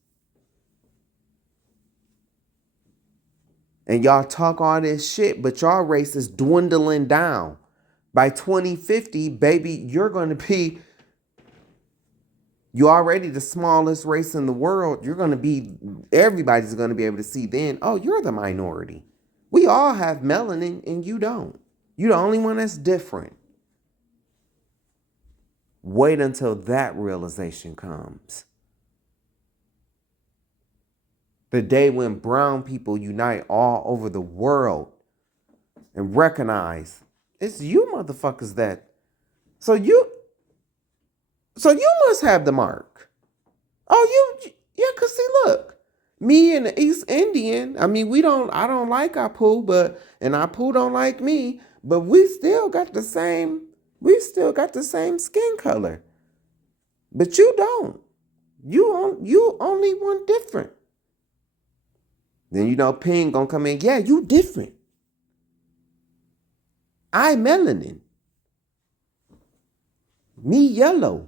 And y'all talk all this shit, but y'all race is dwindling down. By 2050, baby, you're already the smallest race in the world. Everybody's going to be able to see then, oh, you're the minority. We all have melanin and you don't. You're the only one that's different. Wait until that realization comes. The day when brown people unite all over the world and recognize it's you motherfuckers that. So you must have the mark. Oh, yeah, cause see, look, me and the East Indian, I mean, I don't like Apu, and Apu don't like me, but we still got the same skin color. But you don't. You only one different. Then Ping gonna come in. Yeah, you different. I melanin. Me yellow.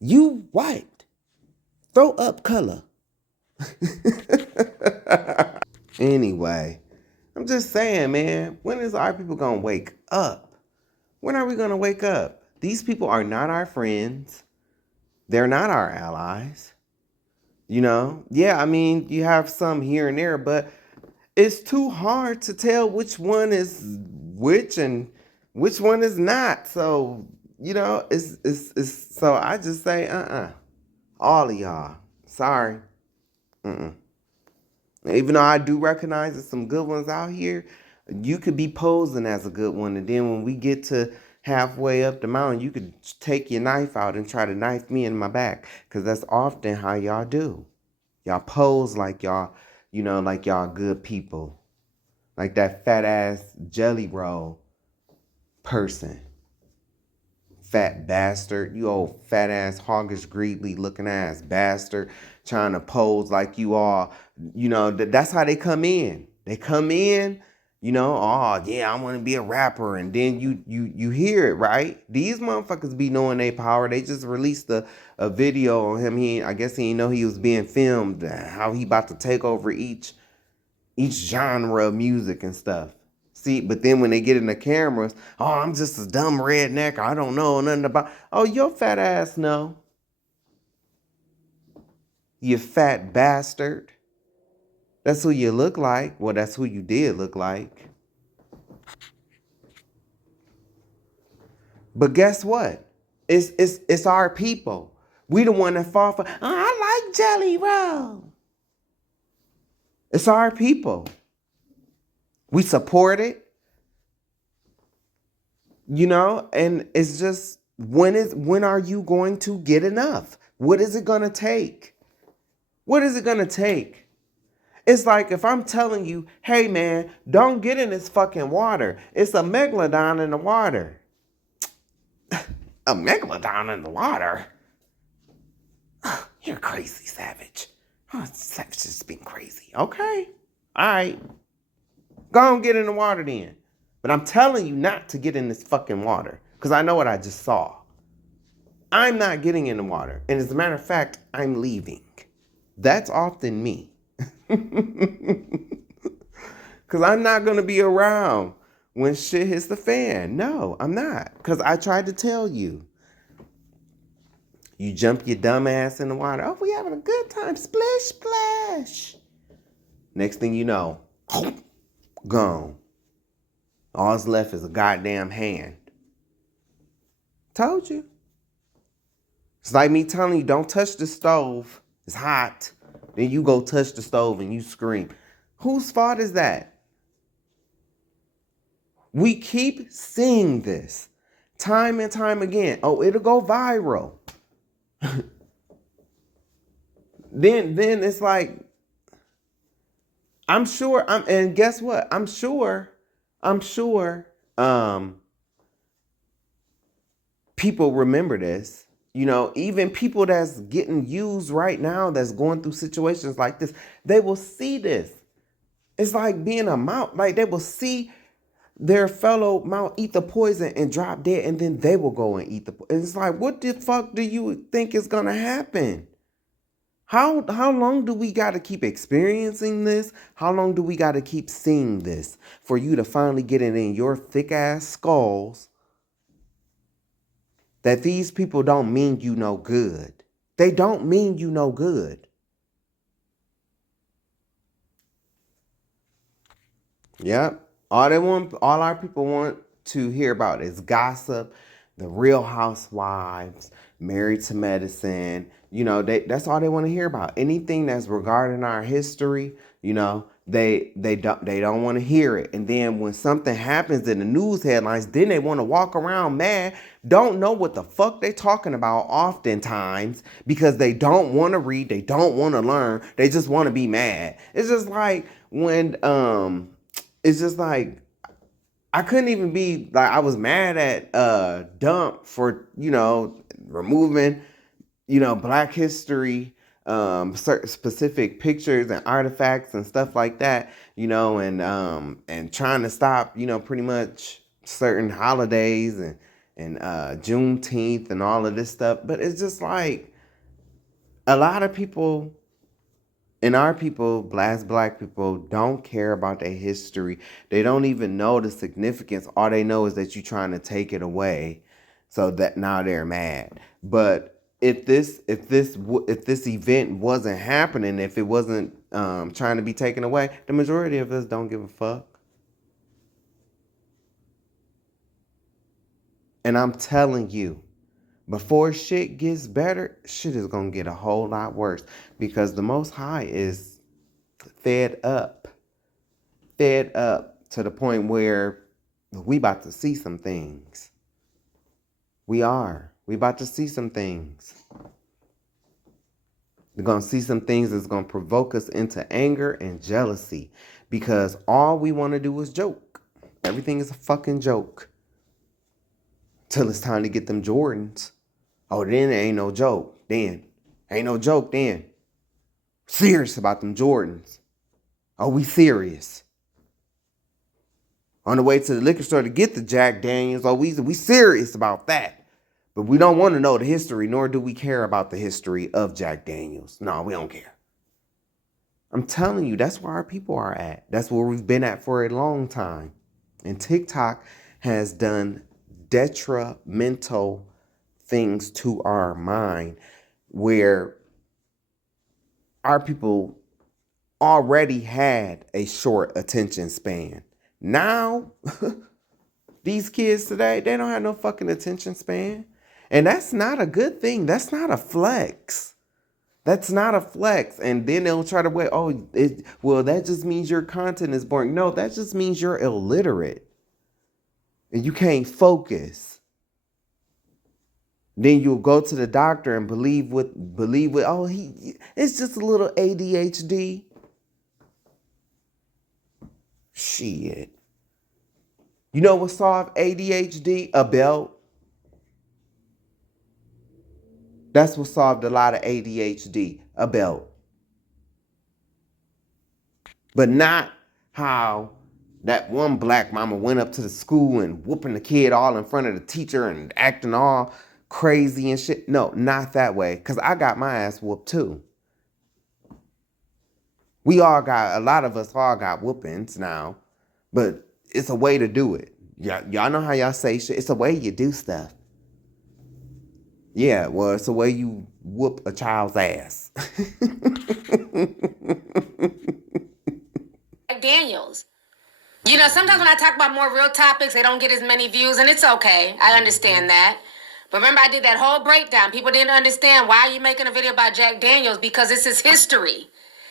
You white. Throw up color. Anyway, I'm just saying, man. When is our people gonna wake up? When are we gonna wake up? These people are not our friends. They're not our allies. Yeah, I mean, you have some here and there, but it's too hard to tell which one is which and which one is not. So, it's so I just say, all of y'all. Sorry. Even though I do recognize there's some good ones out here, you could be posing as a good one. And then when we get to halfway up the mountain, you could take your knife out and try to knife me in my back. Because that's often how y'all do. Y'all pose like y'all, like y'all good people. Like that fat ass jelly roll person. Fat bastard. You old fat ass hoggish greedly looking ass bastard. Trying to pose like you all, that's how they come in. They come in, oh yeah, I want to be a rapper. And then you hear it, right? These motherfuckers be knowing they power. They just released a video on him. I guess he didn't know he was being filmed, how he about to take over each genre of music and stuff. See, but then when they get in the cameras, oh, I'm just a dumb redneck. I don't know nothing about. Oh, your fat ass know. You fat bastard. That's who you look like. Well, that's who you did look like. But guess what? It's our people. We the one that fall for, oh, I like Jelly Roll. It's our people. We support it. And it's just, when are you going to get enough? What is it going to take? What is it going to take? It's like if I'm telling you, hey man, don't get in this fucking water. It's a megalodon in the water. A megalodon in the water? Oh, you're crazy, Savage. Oh, Savage just being crazy. Okay. All right. Go on, get in the water then. But I'm telling you not to get in this fucking water because I know what I just saw. I'm not getting in the water. And as a matter of fact, I'm leaving. That's often me. Because I'm not going to be around when shit hits the fan. No, I'm not. Because I tried to tell you. You jump your dumb ass in the water. Oh, we having a good time. Splish, splash. Next thing you know, gone. All that's left is a goddamn hand. Told you. It's like me telling you, don't touch the stove. It's hot. Then you go touch the stove and you scream. Whose fault is that? We keep seeing this time and time again. Oh, it'll go viral. then it's like, I'm sure, and guess what? I'm sure, people remember this. You know, even people that's getting used right now, that's going through situations like this, they will see this. It's like being a mouse. Like, they will see their fellow mouse eat the poison and drop dead, and then they will go and eat the poison. It's like, what the fuck do you think is gonna happen? How long do we gotta keep experiencing this? How long do we gotta keep seeing this for you to finally get it in your thick ass skulls that these people don't mean you no good? They don't mean you no good. Yep. All our people want to hear about is gossip, the Real Housewives, Married to Medicine. You know, that's all they want to hear about. Anything that's regarding our history, you know, they don't want to hear it. And then when something happens in the news headlines, then they want to walk around mad, don't know what the fuck they talking about oftentimes, because they don't want to read, they don't want to learn, they just want to be mad. It's just like when it's just like, I couldn't even be like, I was mad at Dump for, you know, removing, you know, Black history, certain specific pictures and artifacts and stuff like that, you know, and trying to stop, you know, pretty much certain holidays and Juneteenth and all of this stuff. But it's just like, a lot of people, and our people, Black people, don't care about their history. They don't even know the significance. All they know is that you're trying to take it away, so that now they're mad. But if this event wasn't happening, if it wasn't trying to be taken away, the majority of us don't give a fuck. And I'm telling you, before shit gets better, shit is gonna get a whole lot worse, because the Most High is fed up to the point where we about to see some things. We about to see some things. We're gonna see some things that's gonna provoke us into anger and jealousy, because all we want to do is joke. Everything is a fucking joke till it's time to get them Jordans. Oh, then it ain't no joke. Then ain't no joke. Then serious about them Jordans. Oh, we serious. On the way to the liquor store to get the Jack Daniels. Oh, we serious about that. But we don't want to know the history, nor do we care about the history of Jack Daniels. No, we don't care. I'm telling you, that's where our people are at. That's where we've been at for a long time. And TikTok has done detrimental things to our mind, where our people already had a short attention span. Now, these kids today, they don't have no fucking attention span. And that's not a good thing. That's not a flex. That's not a flex. And then they'll try to wait, well, that just means your content is boring. No, that just means you're illiterate and you can't focus. Then you'll go to the doctor and believe it's just a little ADHD. Shit. You know what solved ADHD? A belt. That's what solved a lot of ADHD. A belt. But not how that one Black mama went up to the school and whooping the kid all in front of the teacher and acting all crazy and shit. No, not that way. Because I got my ass whooped too. A lot of us all got whoopings now. But it's a way to do it. Y'all know how y'all say shit. It's a way you do stuff. Yeah, well, it's a way you whoop a child's ass. Daniels. You know, sometimes when I talk about more real topics, they don't get as many views, and it's okay. I understand that. But remember, I did that whole breakdown. People didn't understand why are you making a video about Jack Daniels, because this is history.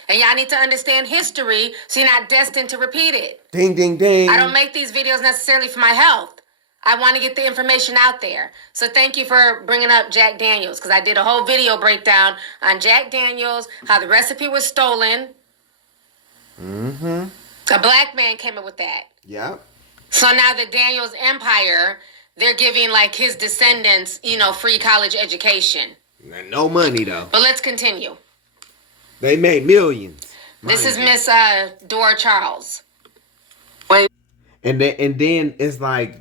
And y'all need to understand history so you're not destined to repeat it. Ding, ding, ding. I don't make these videos necessarily for my health. I want to get the information out there. So thank you for bringing up Jack Daniels, because I did a whole video breakdown on Jack Daniels, how the recipe was stolen. Mm-hmm. A black man came up with that. Yep. So now the Daniels Empire, they're giving like his descendants, you know, free college education. No money though. But let's continue. They made millions. This is Miss Dora Charles. Wait. And then it's like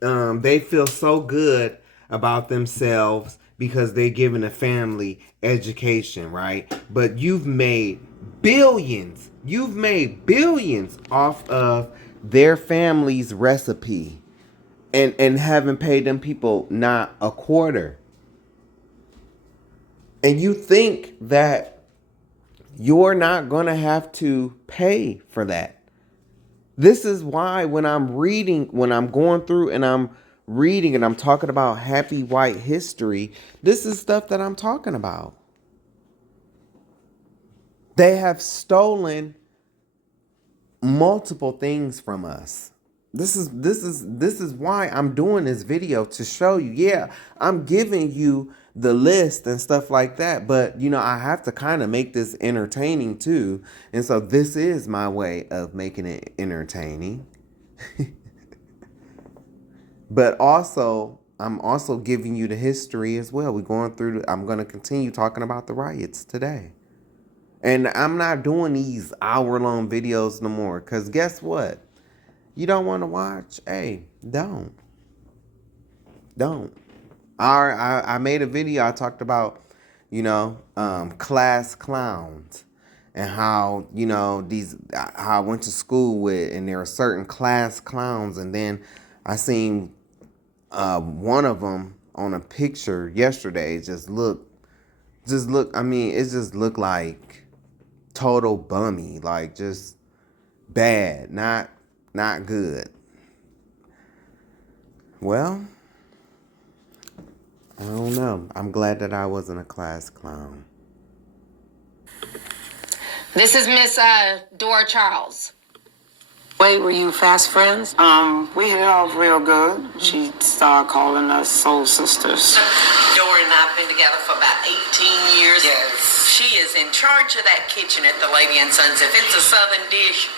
they feel so good about themselves because they're giving a family education, right? But you've made billions. You've made billions off of their family's recipe and haven't paid them people not a quarter. And you think that you're not going to have to pay for that. This is why when I'm going through and I'm reading and I'm talking about happy white history, this is stuff that I'm talking about. They have stolen multiple things from us. This is why I'm doing this video, to show you, yeah, I'm giving you the list and stuff like that, but you know, I have to kind of make this entertaining too. And so this is my way of making it entertaining. But also, I'm also giving you the history as well. I'm going to continue talking about the riots today. And I'm not doing these hour-long videos no more, because guess what? You don't want to watch? Hey, don't. I made a video. I talked about, you know, class clowns and how, you know, how I went to school with, and there are certain class clowns. And then I seen one of them on a picture yesterday. It just looked, I mean, it just looked like total bummy, like just bad, not good. Well, I don't know. I'm glad that I wasn't a class clown. This is Miss Dora Charles. Wait, were you fast friends? We hit it off real good. She started calling us soul sisters. Dora and I have been together for about 18 years. Yes. She is in charge of that kitchen at the Lady and Sons. If it's a southern dish,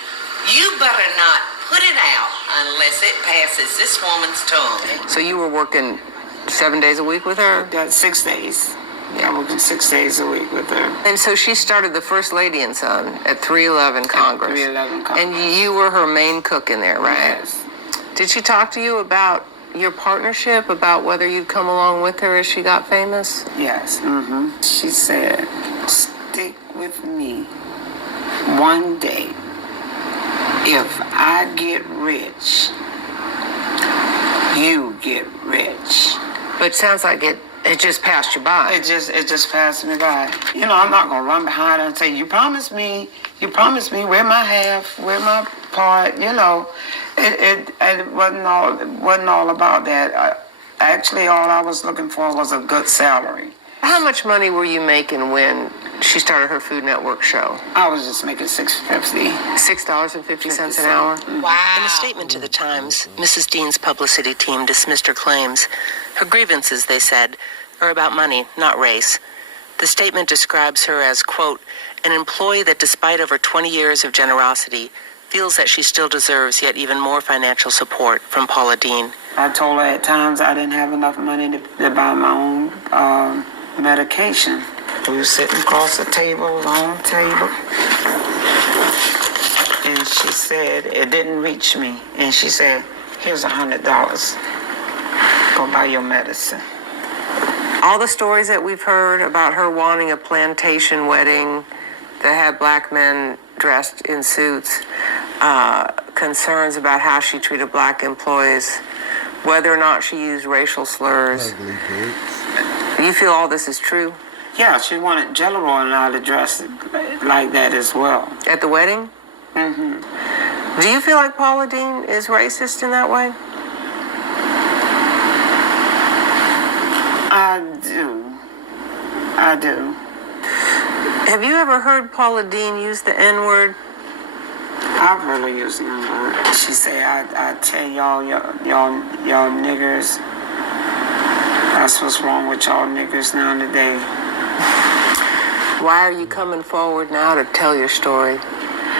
you better not put it out unless it passes this woman's tongue. So you were working 7 days a week with her? That's 6 days. I'm working 6 days a week with her. And so she started the First Lady and Son at 311 Congress. 311 Congress. And you were her main cook in there, right? Yes. Did she talk to you about your partnership, about whether you'd come along with her as she got famous? Yes. Mm-hmm. She said, stick with me one day. If I get rich, you get rich. But it sounds like it just passed you by. It just passed me by. You know, I'm not gonna run behind her and say, you promised me, where my half, where my part, you know. It wasn't all about that. Actually, all I was looking for was a good salary. How much money were you making when she started her Food Network show? I was just making $6.50. $6.50 an hour? Wow. In a statement to the Times, Mrs. Dean's publicity team dismissed her claims. Her grievances, they said, are about money, not race. The statement describes her as, quote, an employee that despite over 20 years of generosity, feels that she still deserves yet even more financial support from Paula Dean. I told her at times I didn't have enough money to buy my own medication. We were sitting across the table, long table, and she said, it didn't reach me. And she said, here's $100. Go buy your medicine. All the stories that we've heard about her wanting a plantation wedding that had black men dressed in suits, concerns about how she treated black employees, whether or not she used racial slurs. Ugly bitch. You feel all this is true? Yeah, she wanted Jello and I to dress like that as well. At the wedding? Mm-hmm. Do you feel like Paula Deen is racist in that way? I do. Have you ever heard Paula Deen use the N-word? I've really used the N-word. She say, I tell y'all niggers, that's what's wrong with y'all niggers now today. Why are you coming forward now to tell your story?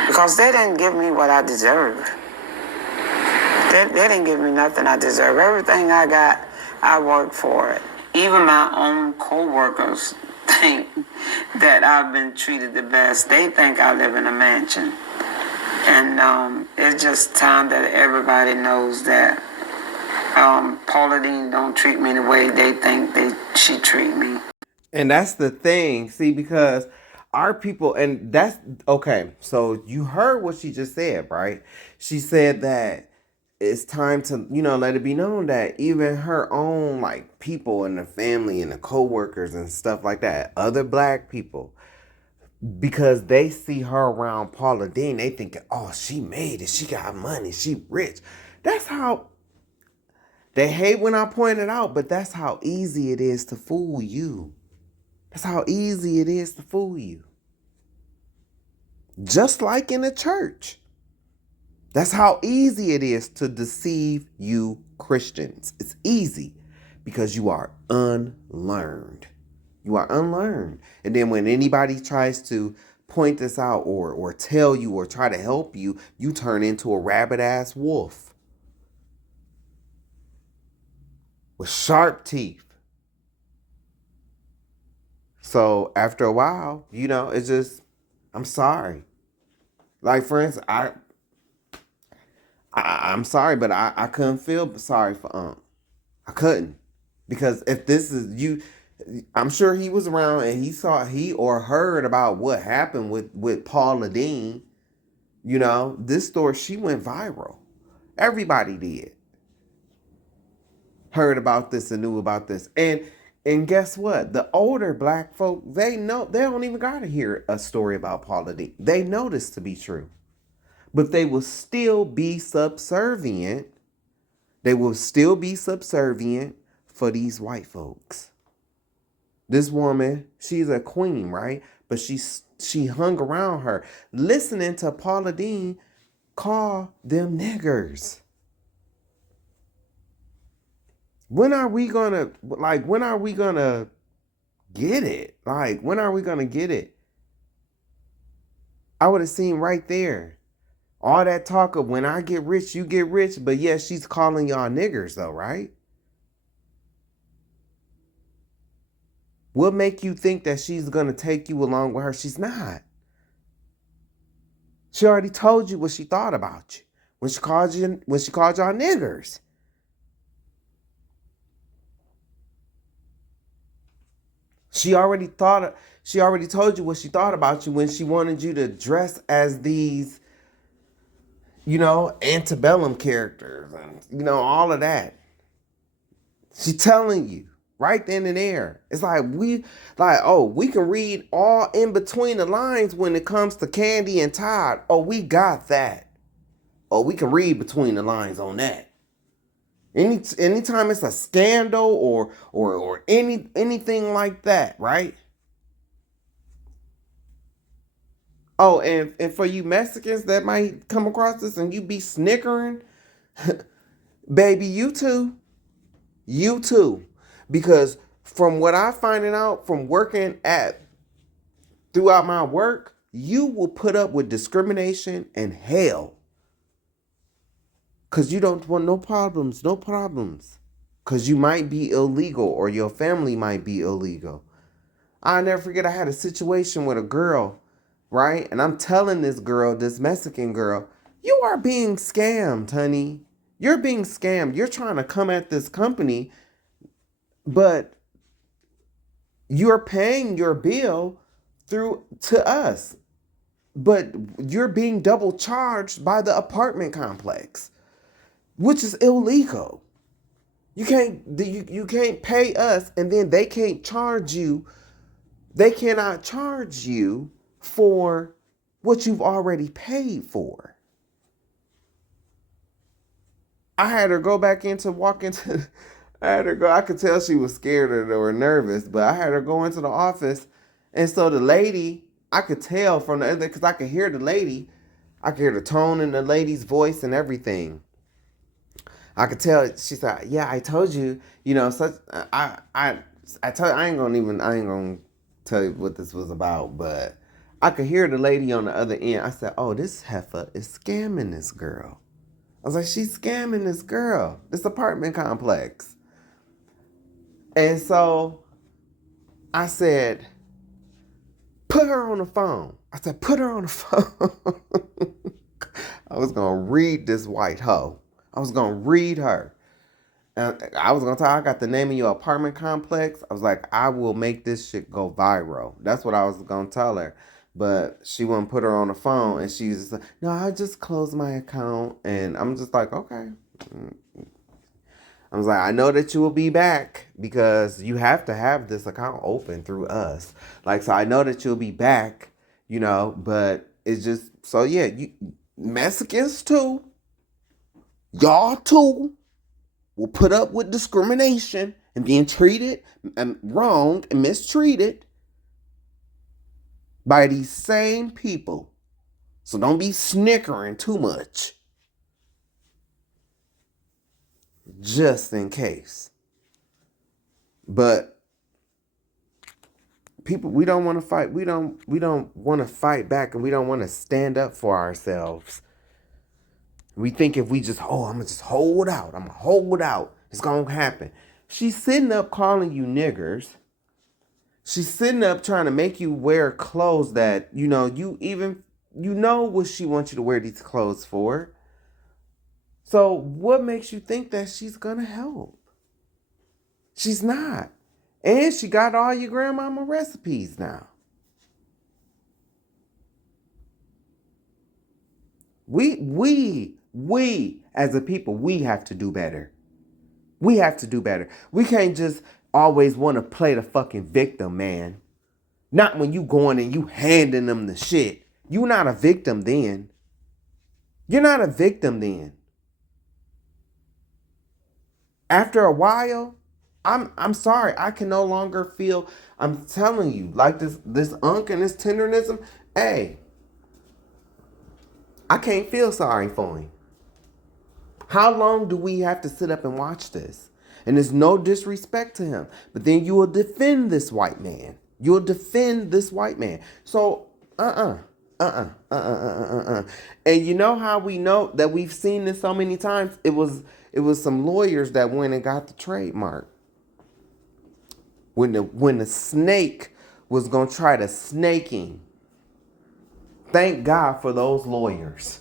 Because they didn't give me what I deserved. They didn't give me nothing I deserve. Everything I got, I worked for it. Even my own co-workers think that I've been treated the best. They think I live in a mansion. And it's just time that everybody knows that Paula Deen don't treat me the way they think she treat me. And that's the thing, see, because our people, and that's, okay, so you heard what she just said, right? She said that it's time to, let it be known that even her own, like, people in the family and the co-workers and stuff like that, other black people, because they see her around Paula Deen, they think, oh, she made it, she got money, she rich. That's how, they hate when I point it out, but that's how easy it is to fool you. That's how easy it is to fool you. Just like in the church. That's how easy it is to deceive you Christians. It's easy because you are unlearned. You are unlearned. And then when anybody tries to point this out or tell you or try to help you, you turn into a rabid-ass wolf with sharp teeth. So after a while, it's just, I'm sorry. Like, for instance, I'm sorry, but I couldn't feel sorry for I couldn't. Because if this is you, I'm sure he was around and he or heard about what happened with Paula Deen. This story, she went viral. Everybody did. Heard about this and knew about this. And guess what? The older black folk, they don't even gotta hear a story about Paula Deen. They know this to be true. But they will still be subservient. They will still be subservient for these white folks. This woman, she's a queen, right? But she hung around her, listening to Paula Deen call them niggers. When are we gonna get it? Like, when are we gonna get it? I would have seen right there. All that talk of when I get rich, you get rich. But yeah, she's calling y'all niggers though, right? What make you think that she's gonna take you along with her? She's not. She already told you what she thought about you when she called y'all niggers. She already told you what she thought about you when she wanted you to dress as these, antebellum characters and, all of that. She's telling you right then and there. It's like we can read all in between the lines when it comes to Candy and Todd. Oh, we got that. Oh, we can read between the lines on that. Anytime it's a scandal or anything like that, right? Oh, and for you Mexicans that might come across this and you be snickering, baby, you too. You too. Because from what I'm finding out from working throughout my work, you will put up with discrimination and hell. Because you don't want no problems. Because you might be illegal or your family might be illegal. I'll never forget I had a situation with a girl, right? And I'm telling this girl, this Mexican girl, you are being scammed, honey. You're being scammed. You're trying to come at this company, but you're paying your bill to us. But you're being double charged by the apartment complex, which is illegal. You can't pay us and then they can't charge you. They cannot charge you for what you've already paid for. I had her go back into walk into. I had her go. I could tell she was scared or nervous, but I had her go into the office, and so the lady, I could tell from the other because I could hear the lady. I could hear the tone in the lady's voice and everything. I could tell. She said, "Yeah, I told you. You know, such. I told. I ain't gonna tell you what this was about, but I could hear the lady on the other end. I said, "Oh, this heifer is scamming this girl." I was like, "She's scamming this girl. This apartment complex." And so I said, "Put her on the phone." I said, "Put her on the phone." I was gonna read this white hoe. I was gonna read her. I was gonna tell her I got the name of your apartment complex. I was like, I will make this shit go viral. That's what I was gonna tell her. But she wouldn't put her on the phone, and she's just like, no, I just closed my account. And I'm just like, okay. I was like, I know that you will be back because you have to have this account open through us. Like, so I know that you'll be back, you know, but it's just, so yeah, you Mexicans too, y'all too, will put up with discrimination and being treated and wrong and mistreated by these same people. So don't be snickering too much. Just in case. But people, we don't want to fight. We don't want to fight back, and we don't want to stand up for ourselves. We think if we just, I'm going to just hold out. I'm going to hold out. It's going to happen. She's sitting up calling you niggers. She's sitting up trying to make you wear clothes that, you know what she wants you to wear these clothes for. So what makes you think that she's going to help? She's not. And she got all your grandmama recipes now. We as a people, we have to do better. We have to do better. We can't just always want to play the fucking victim, man. Not when you going and you handing them the shit. You're not a victim then. You're not a victim then. After a while, I'm sorry, I can no longer feel, I'm telling you, like this unk and this tenderism, hey, I can't feel sorry for him. How long do we have to sit up and watch this? And there's no disrespect to him. But then you will defend this white man. You'll defend this white man. So, And you know how we know that we've seen this so many times? It was some lawyers that went and got the trademark. When the snake was gonna try to snake him. Thank God for those lawyers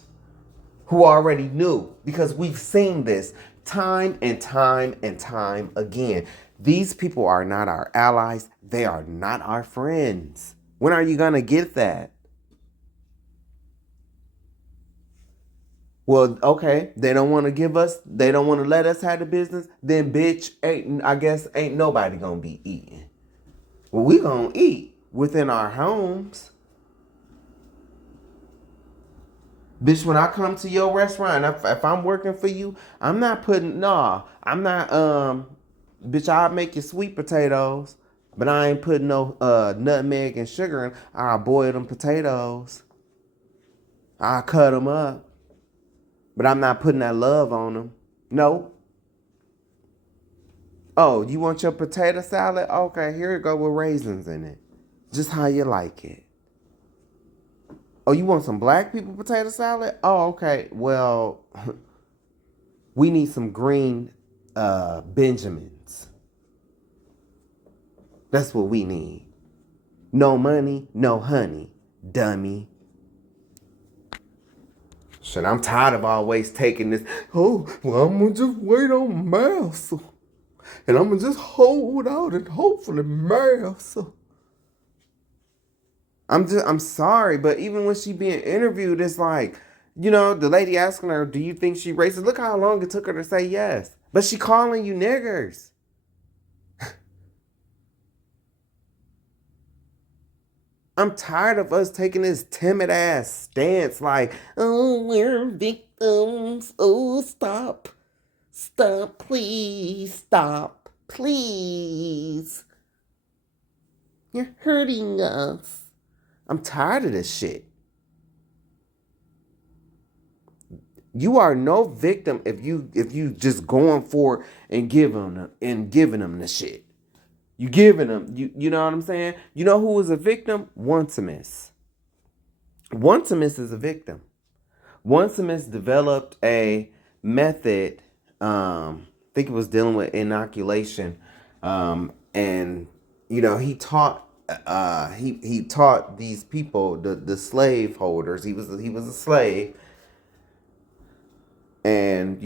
who already knew, because we've seen this time and time and time again. These people are not our allies. They are not our friends. When are you going to get that? Well, okay, they don't want to let us have the business. Then bitch, ain't nobody going to be eating. Well, we going to eat within our homes. Bitch, when I come to your restaurant, if I'm working for you, I'm not, bitch, I'll make you sweet potatoes, but I ain't putting no nutmeg and sugar in. I'll boil them potatoes. I'll cut them up, but I'm not putting that love on them. No. Oh, you want your potato salad? Okay, here it go with raisins in it. Just how you like it. Oh, you want some black people potato salad? Oh, okay. Well, we need some green Benjamins. That's what we need. No money, no honey, dummy. Shit, I'm tired of always taking this. Oh, well, I'm gonna just wait on Massa. And I'm gonna just hold out and hope for the Massa. I'm sorry, but even when she being interviewed, it's like, the lady asking her, do you think she racist? Look how long it took her to say yes. But she calling you niggers. I'm tired of us taking this timid ass stance like, oh, we're victims. Oh, stop. Stop, please. Stop, please. You're hurting us. I'm tired of this shit. You are no victim if you just going for and giving them the shit. You giving them, you know what I'm saying? You know who is a victim? Once-a-miss. Once-a-miss is a victim. Once-a-miss developed a method, I think it was dealing with inoculation, and he taught he taught these people, the slave holders. He was a slave, and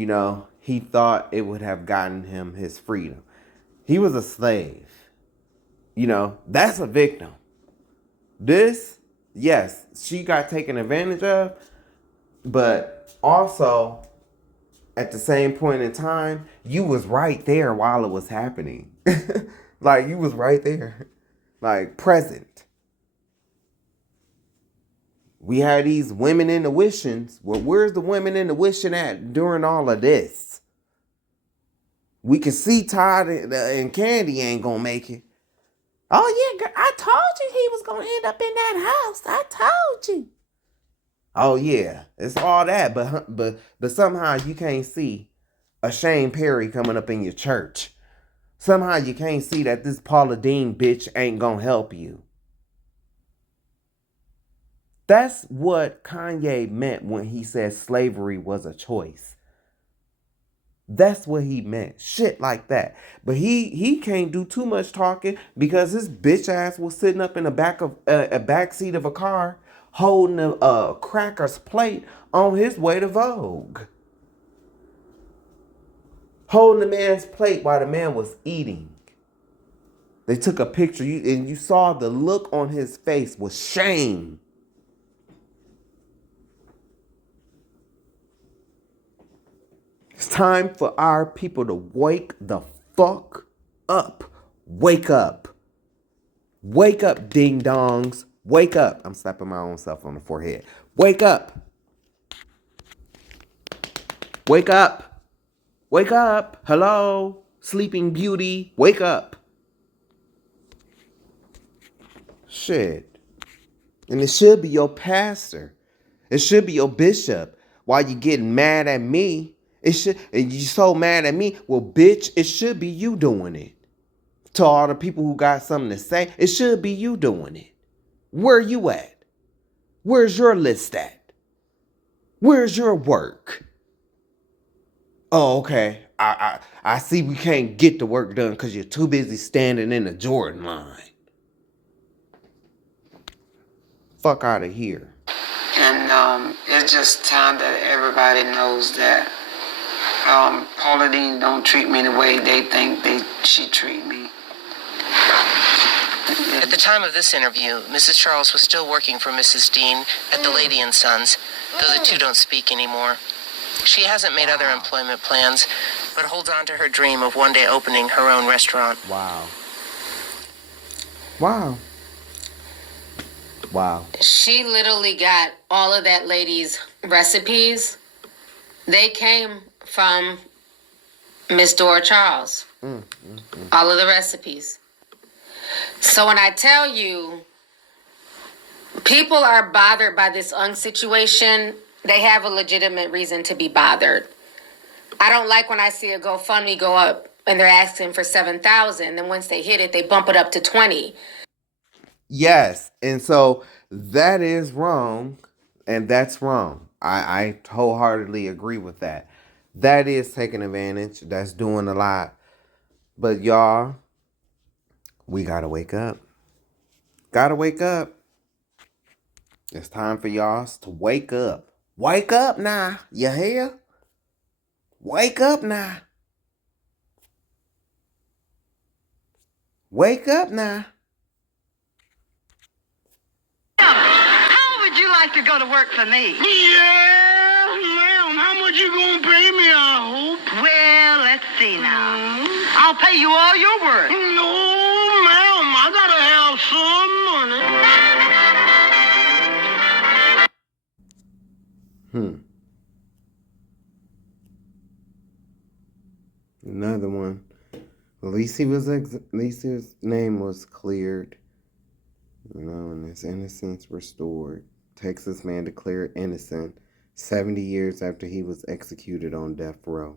he thought it would have gotten him his freedom. He was a slave. That's a victim. This, yes, she got taken advantage of, but also at the same point in time, you was right there while it was happening. Like, you was right there, like, present. We had these women in the wishings. Well, where's the women in the wishing at during all of this? We can see Todd and Candy ain't gonna make it. Oh yeah, girl, I told you he was gonna end up in that house. I told you. Oh yeah, it's all that, but somehow you can't see a Shane Perry coming up in your church. Somehow you can't see that this Paula Deen bitch ain't gonna help you. That's what Kanye meant when he said slavery was a choice. That's what he meant. Shit like that. But he can't do too much talking because his bitch ass was sitting up in the back seat of a car holding a crackers plate on his way to Vogue. Holding the man's plate while the man was eating. They took a picture and you saw the look on his face was shame. It's time for our people to wake the fuck up. Wake up. Wake up, ding dongs. Wake up. I'm slapping my own self on the forehead. Wake up. Wake up. Wake up. Hello, Sleeping Beauty. Wake up. Shit. And it should be your pastor. It should be your bishop. Why you getting mad at me? And you so mad at me? Well, bitch, it should be you doing it. To all the people who got something to say, it should be you doing it. Where you at? Where's your list at? Where's your work? Oh, okay. I see we can't get the work done because you're too busy standing in the Jordan line. Fuck out of here. And it's just time that everybody knows that Paula Deen don't treat me the way they think she treat me. At the time of this interview, Mrs. Charles was still working for Mrs. Dean at the Lady and Sons, though the two don't speak anymore. She hasn't made other employment plans, but holds on to her dream of one day opening her own restaurant. Wow. Wow. Wow. She literally got all of that lady's recipes. They came from Miss Dora Charles. All of the recipes. So when I tell you, people are bothered by this situation, they have a legitimate reason to be bothered. I don't like when I see a GoFundMe go up and they're asking for $7,000. Then once they hit it, they bump it up to $20,000. Yes, and so that is wrong, and that's wrong. I wholeheartedly agree with that. That is taking advantage. That's doing a lot. But y'all, we gotta wake up. Gotta wake up. It's time for y'all to wake up. Wake up now. You hear? Wake up now. Wake up now. How would you like to go to work for me? Yeah, ma'am. How much you gonna pay me, I hope? Well, let's see now. I'll pay you all your work. No, ma'am. I gotta have some money. least he was at least his name was cleared, and his innocence restored. Texas man declared innocent 70 years after he was executed on death row.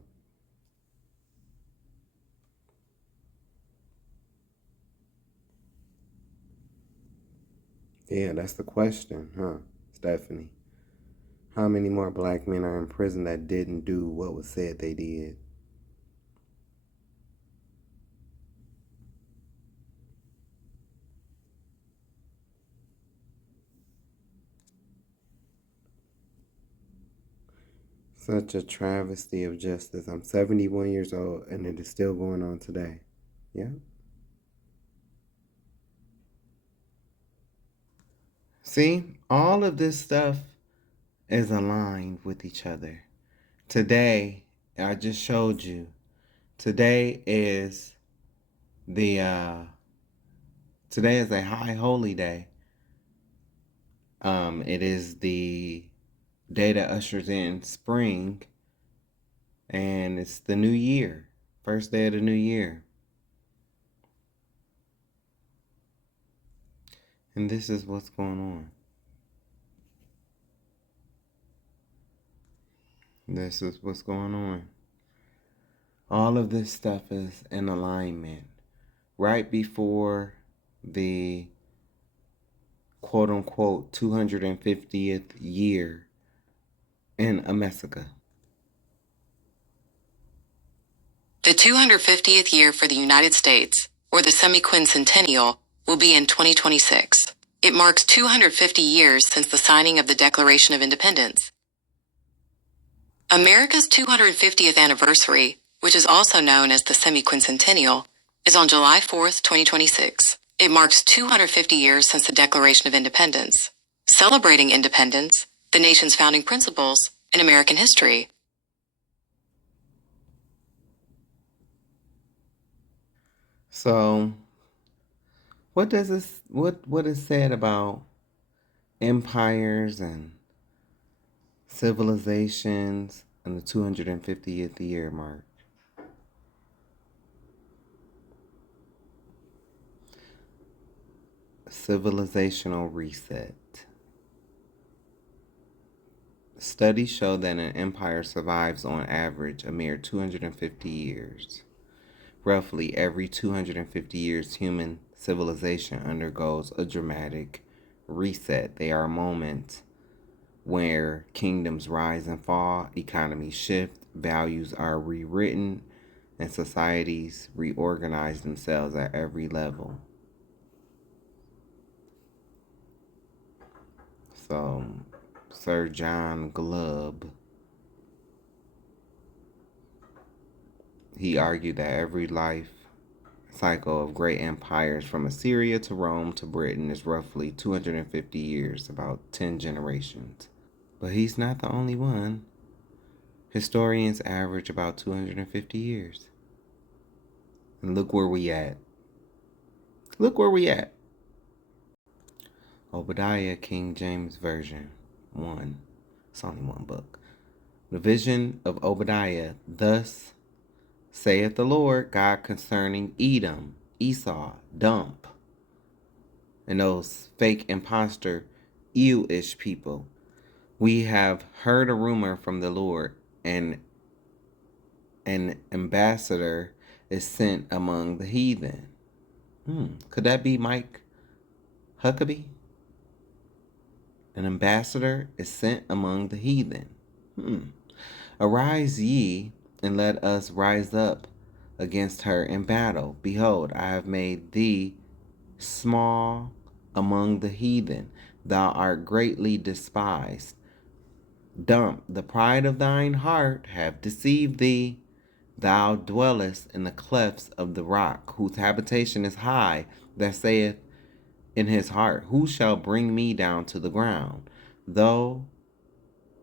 Yeah, that's the question, huh, Stephanie? How many more black men are in prison that didn't do what was said they did? Such a travesty of justice. I'm 71 years old and it is still going on today. Yeah. See, all of this stuff is aligned with each other. Today, I just showed you. Today is today is a high holy day. It is the day that ushers in spring, and it's the new year, first day of the new year. And this is what's going on. This is what's going on. All of this stuff is in alignment. Right before the quote-unquote 250th year in Amessica. The 250th year for the United States, or the semi-quincentennial, will be in 2026. It marks 250 years since the signing of the Declaration of Independence. America's 250th anniversary, which is also known as the semi-quincentennial, is on July 4th, 2026. It marks 250 years since the Declaration of Independence, celebrating independence, the nation's founding principles, and American history. So, what is said about empires and civilizations and the 250th year mark? Civilizational reset. Studies show that an empire survives on average a mere 250 years. Roughly every 250 years, human civilization undergoes a dramatic reset. They are moments where kingdoms rise and fall, economies shift, values are rewritten, and societies reorganize themselves at every level. So, Sir John Glubb, he argued that every life cycle of great empires from Assyria to Rome to Britain is roughly 250 years, about 10 generations. But he's not the only one. Historians average about 250 years. And look where we at. Look where we at. Obadiah, King James Version 1. It's only one book. The vision of Obadiah. Thus saith the Lord God concerning Edom, Esau, Dump, and those fake imposter Ew-ish people. We have heard a rumor from the Lord, and an ambassador is sent among the heathen. Could that be Mike Huckabee? An ambassador is sent among the heathen. Arise ye, and let us rise up against her in battle. Behold, I have made thee small among the heathen. Thou art greatly despised. Dump, the pride of thine heart have deceived thee. Thou dwellest in the clefts of the rock, whose habitation is high, that saith in his heart, who shall bring me down to the ground? Though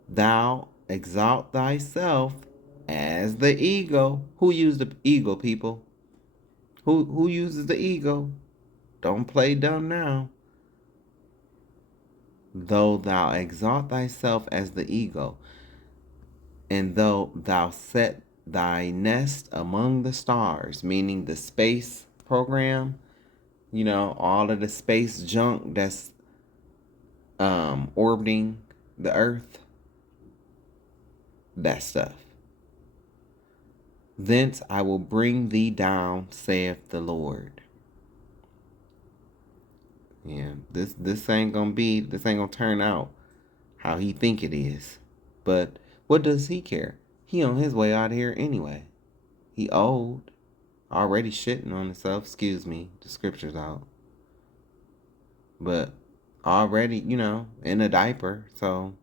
thou exalt thyself as the eagle. Who used the eagle, people? Who uses the eagle? Don't play dumb now. Though thou exalt thyself as the eagle, and though thou set thy nest among the stars, meaning the space program, you know, all of the space junk that's orbiting the earth, that stuff. Thence I will bring thee down, saith the Lord. Yeah, this ain't gonna turn out how he think it is. But what does he care? He on his way out of here anyway. He old. Already shitting on himself. Excuse me, the scripture's out. But already, you know, in a diaper. So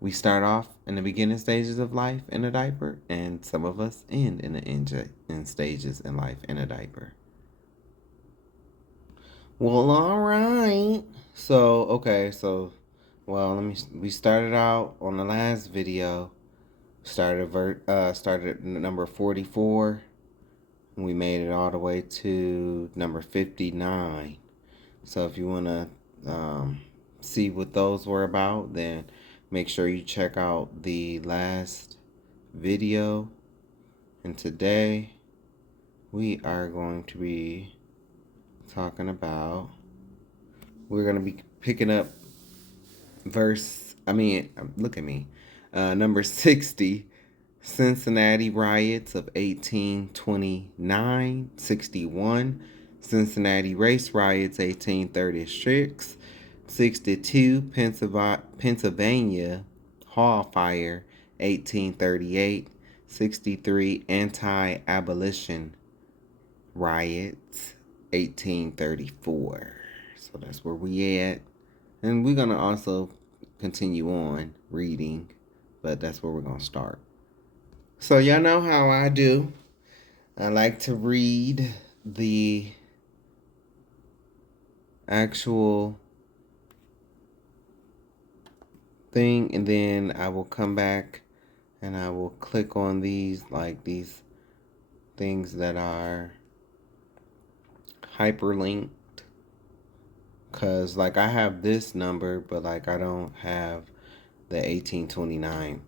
we start off in the beginning stages of life in a diaper, and some of us end in the stages in life in a diaper. Well, all right. So, okay, well, we started out on the last video. Started at number 44. We made it all the way to number 59. So if you want to see what those were about, then make sure you check out the last video. And today we are going to be talking about, we're going to be picking up number 60, Cincinnati riots of 1829, 61, Cincinnati race riots 1836, 62, Pennsylvania Hall fire 1838, 63, anti-abolition riots 1834. So that's where we at. And we're going to also continue on reading, but that's where we're going to start. So y'all know how I do. I like to read the actual thing, and then I will come back and I will click on these things that are hyperlinked. Cause I have this number, but I don't have the 1829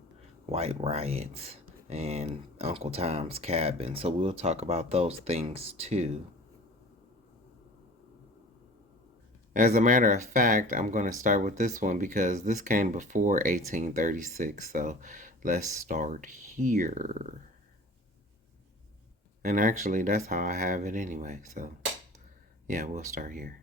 white riots and Uncle Tom's Cabin. So we'll talk about those things too. As a matter of fact, I'm going to start with this one because this came before 1836. So let's start here. And actually, that's how I have it anyway. So yeah, we'll start here.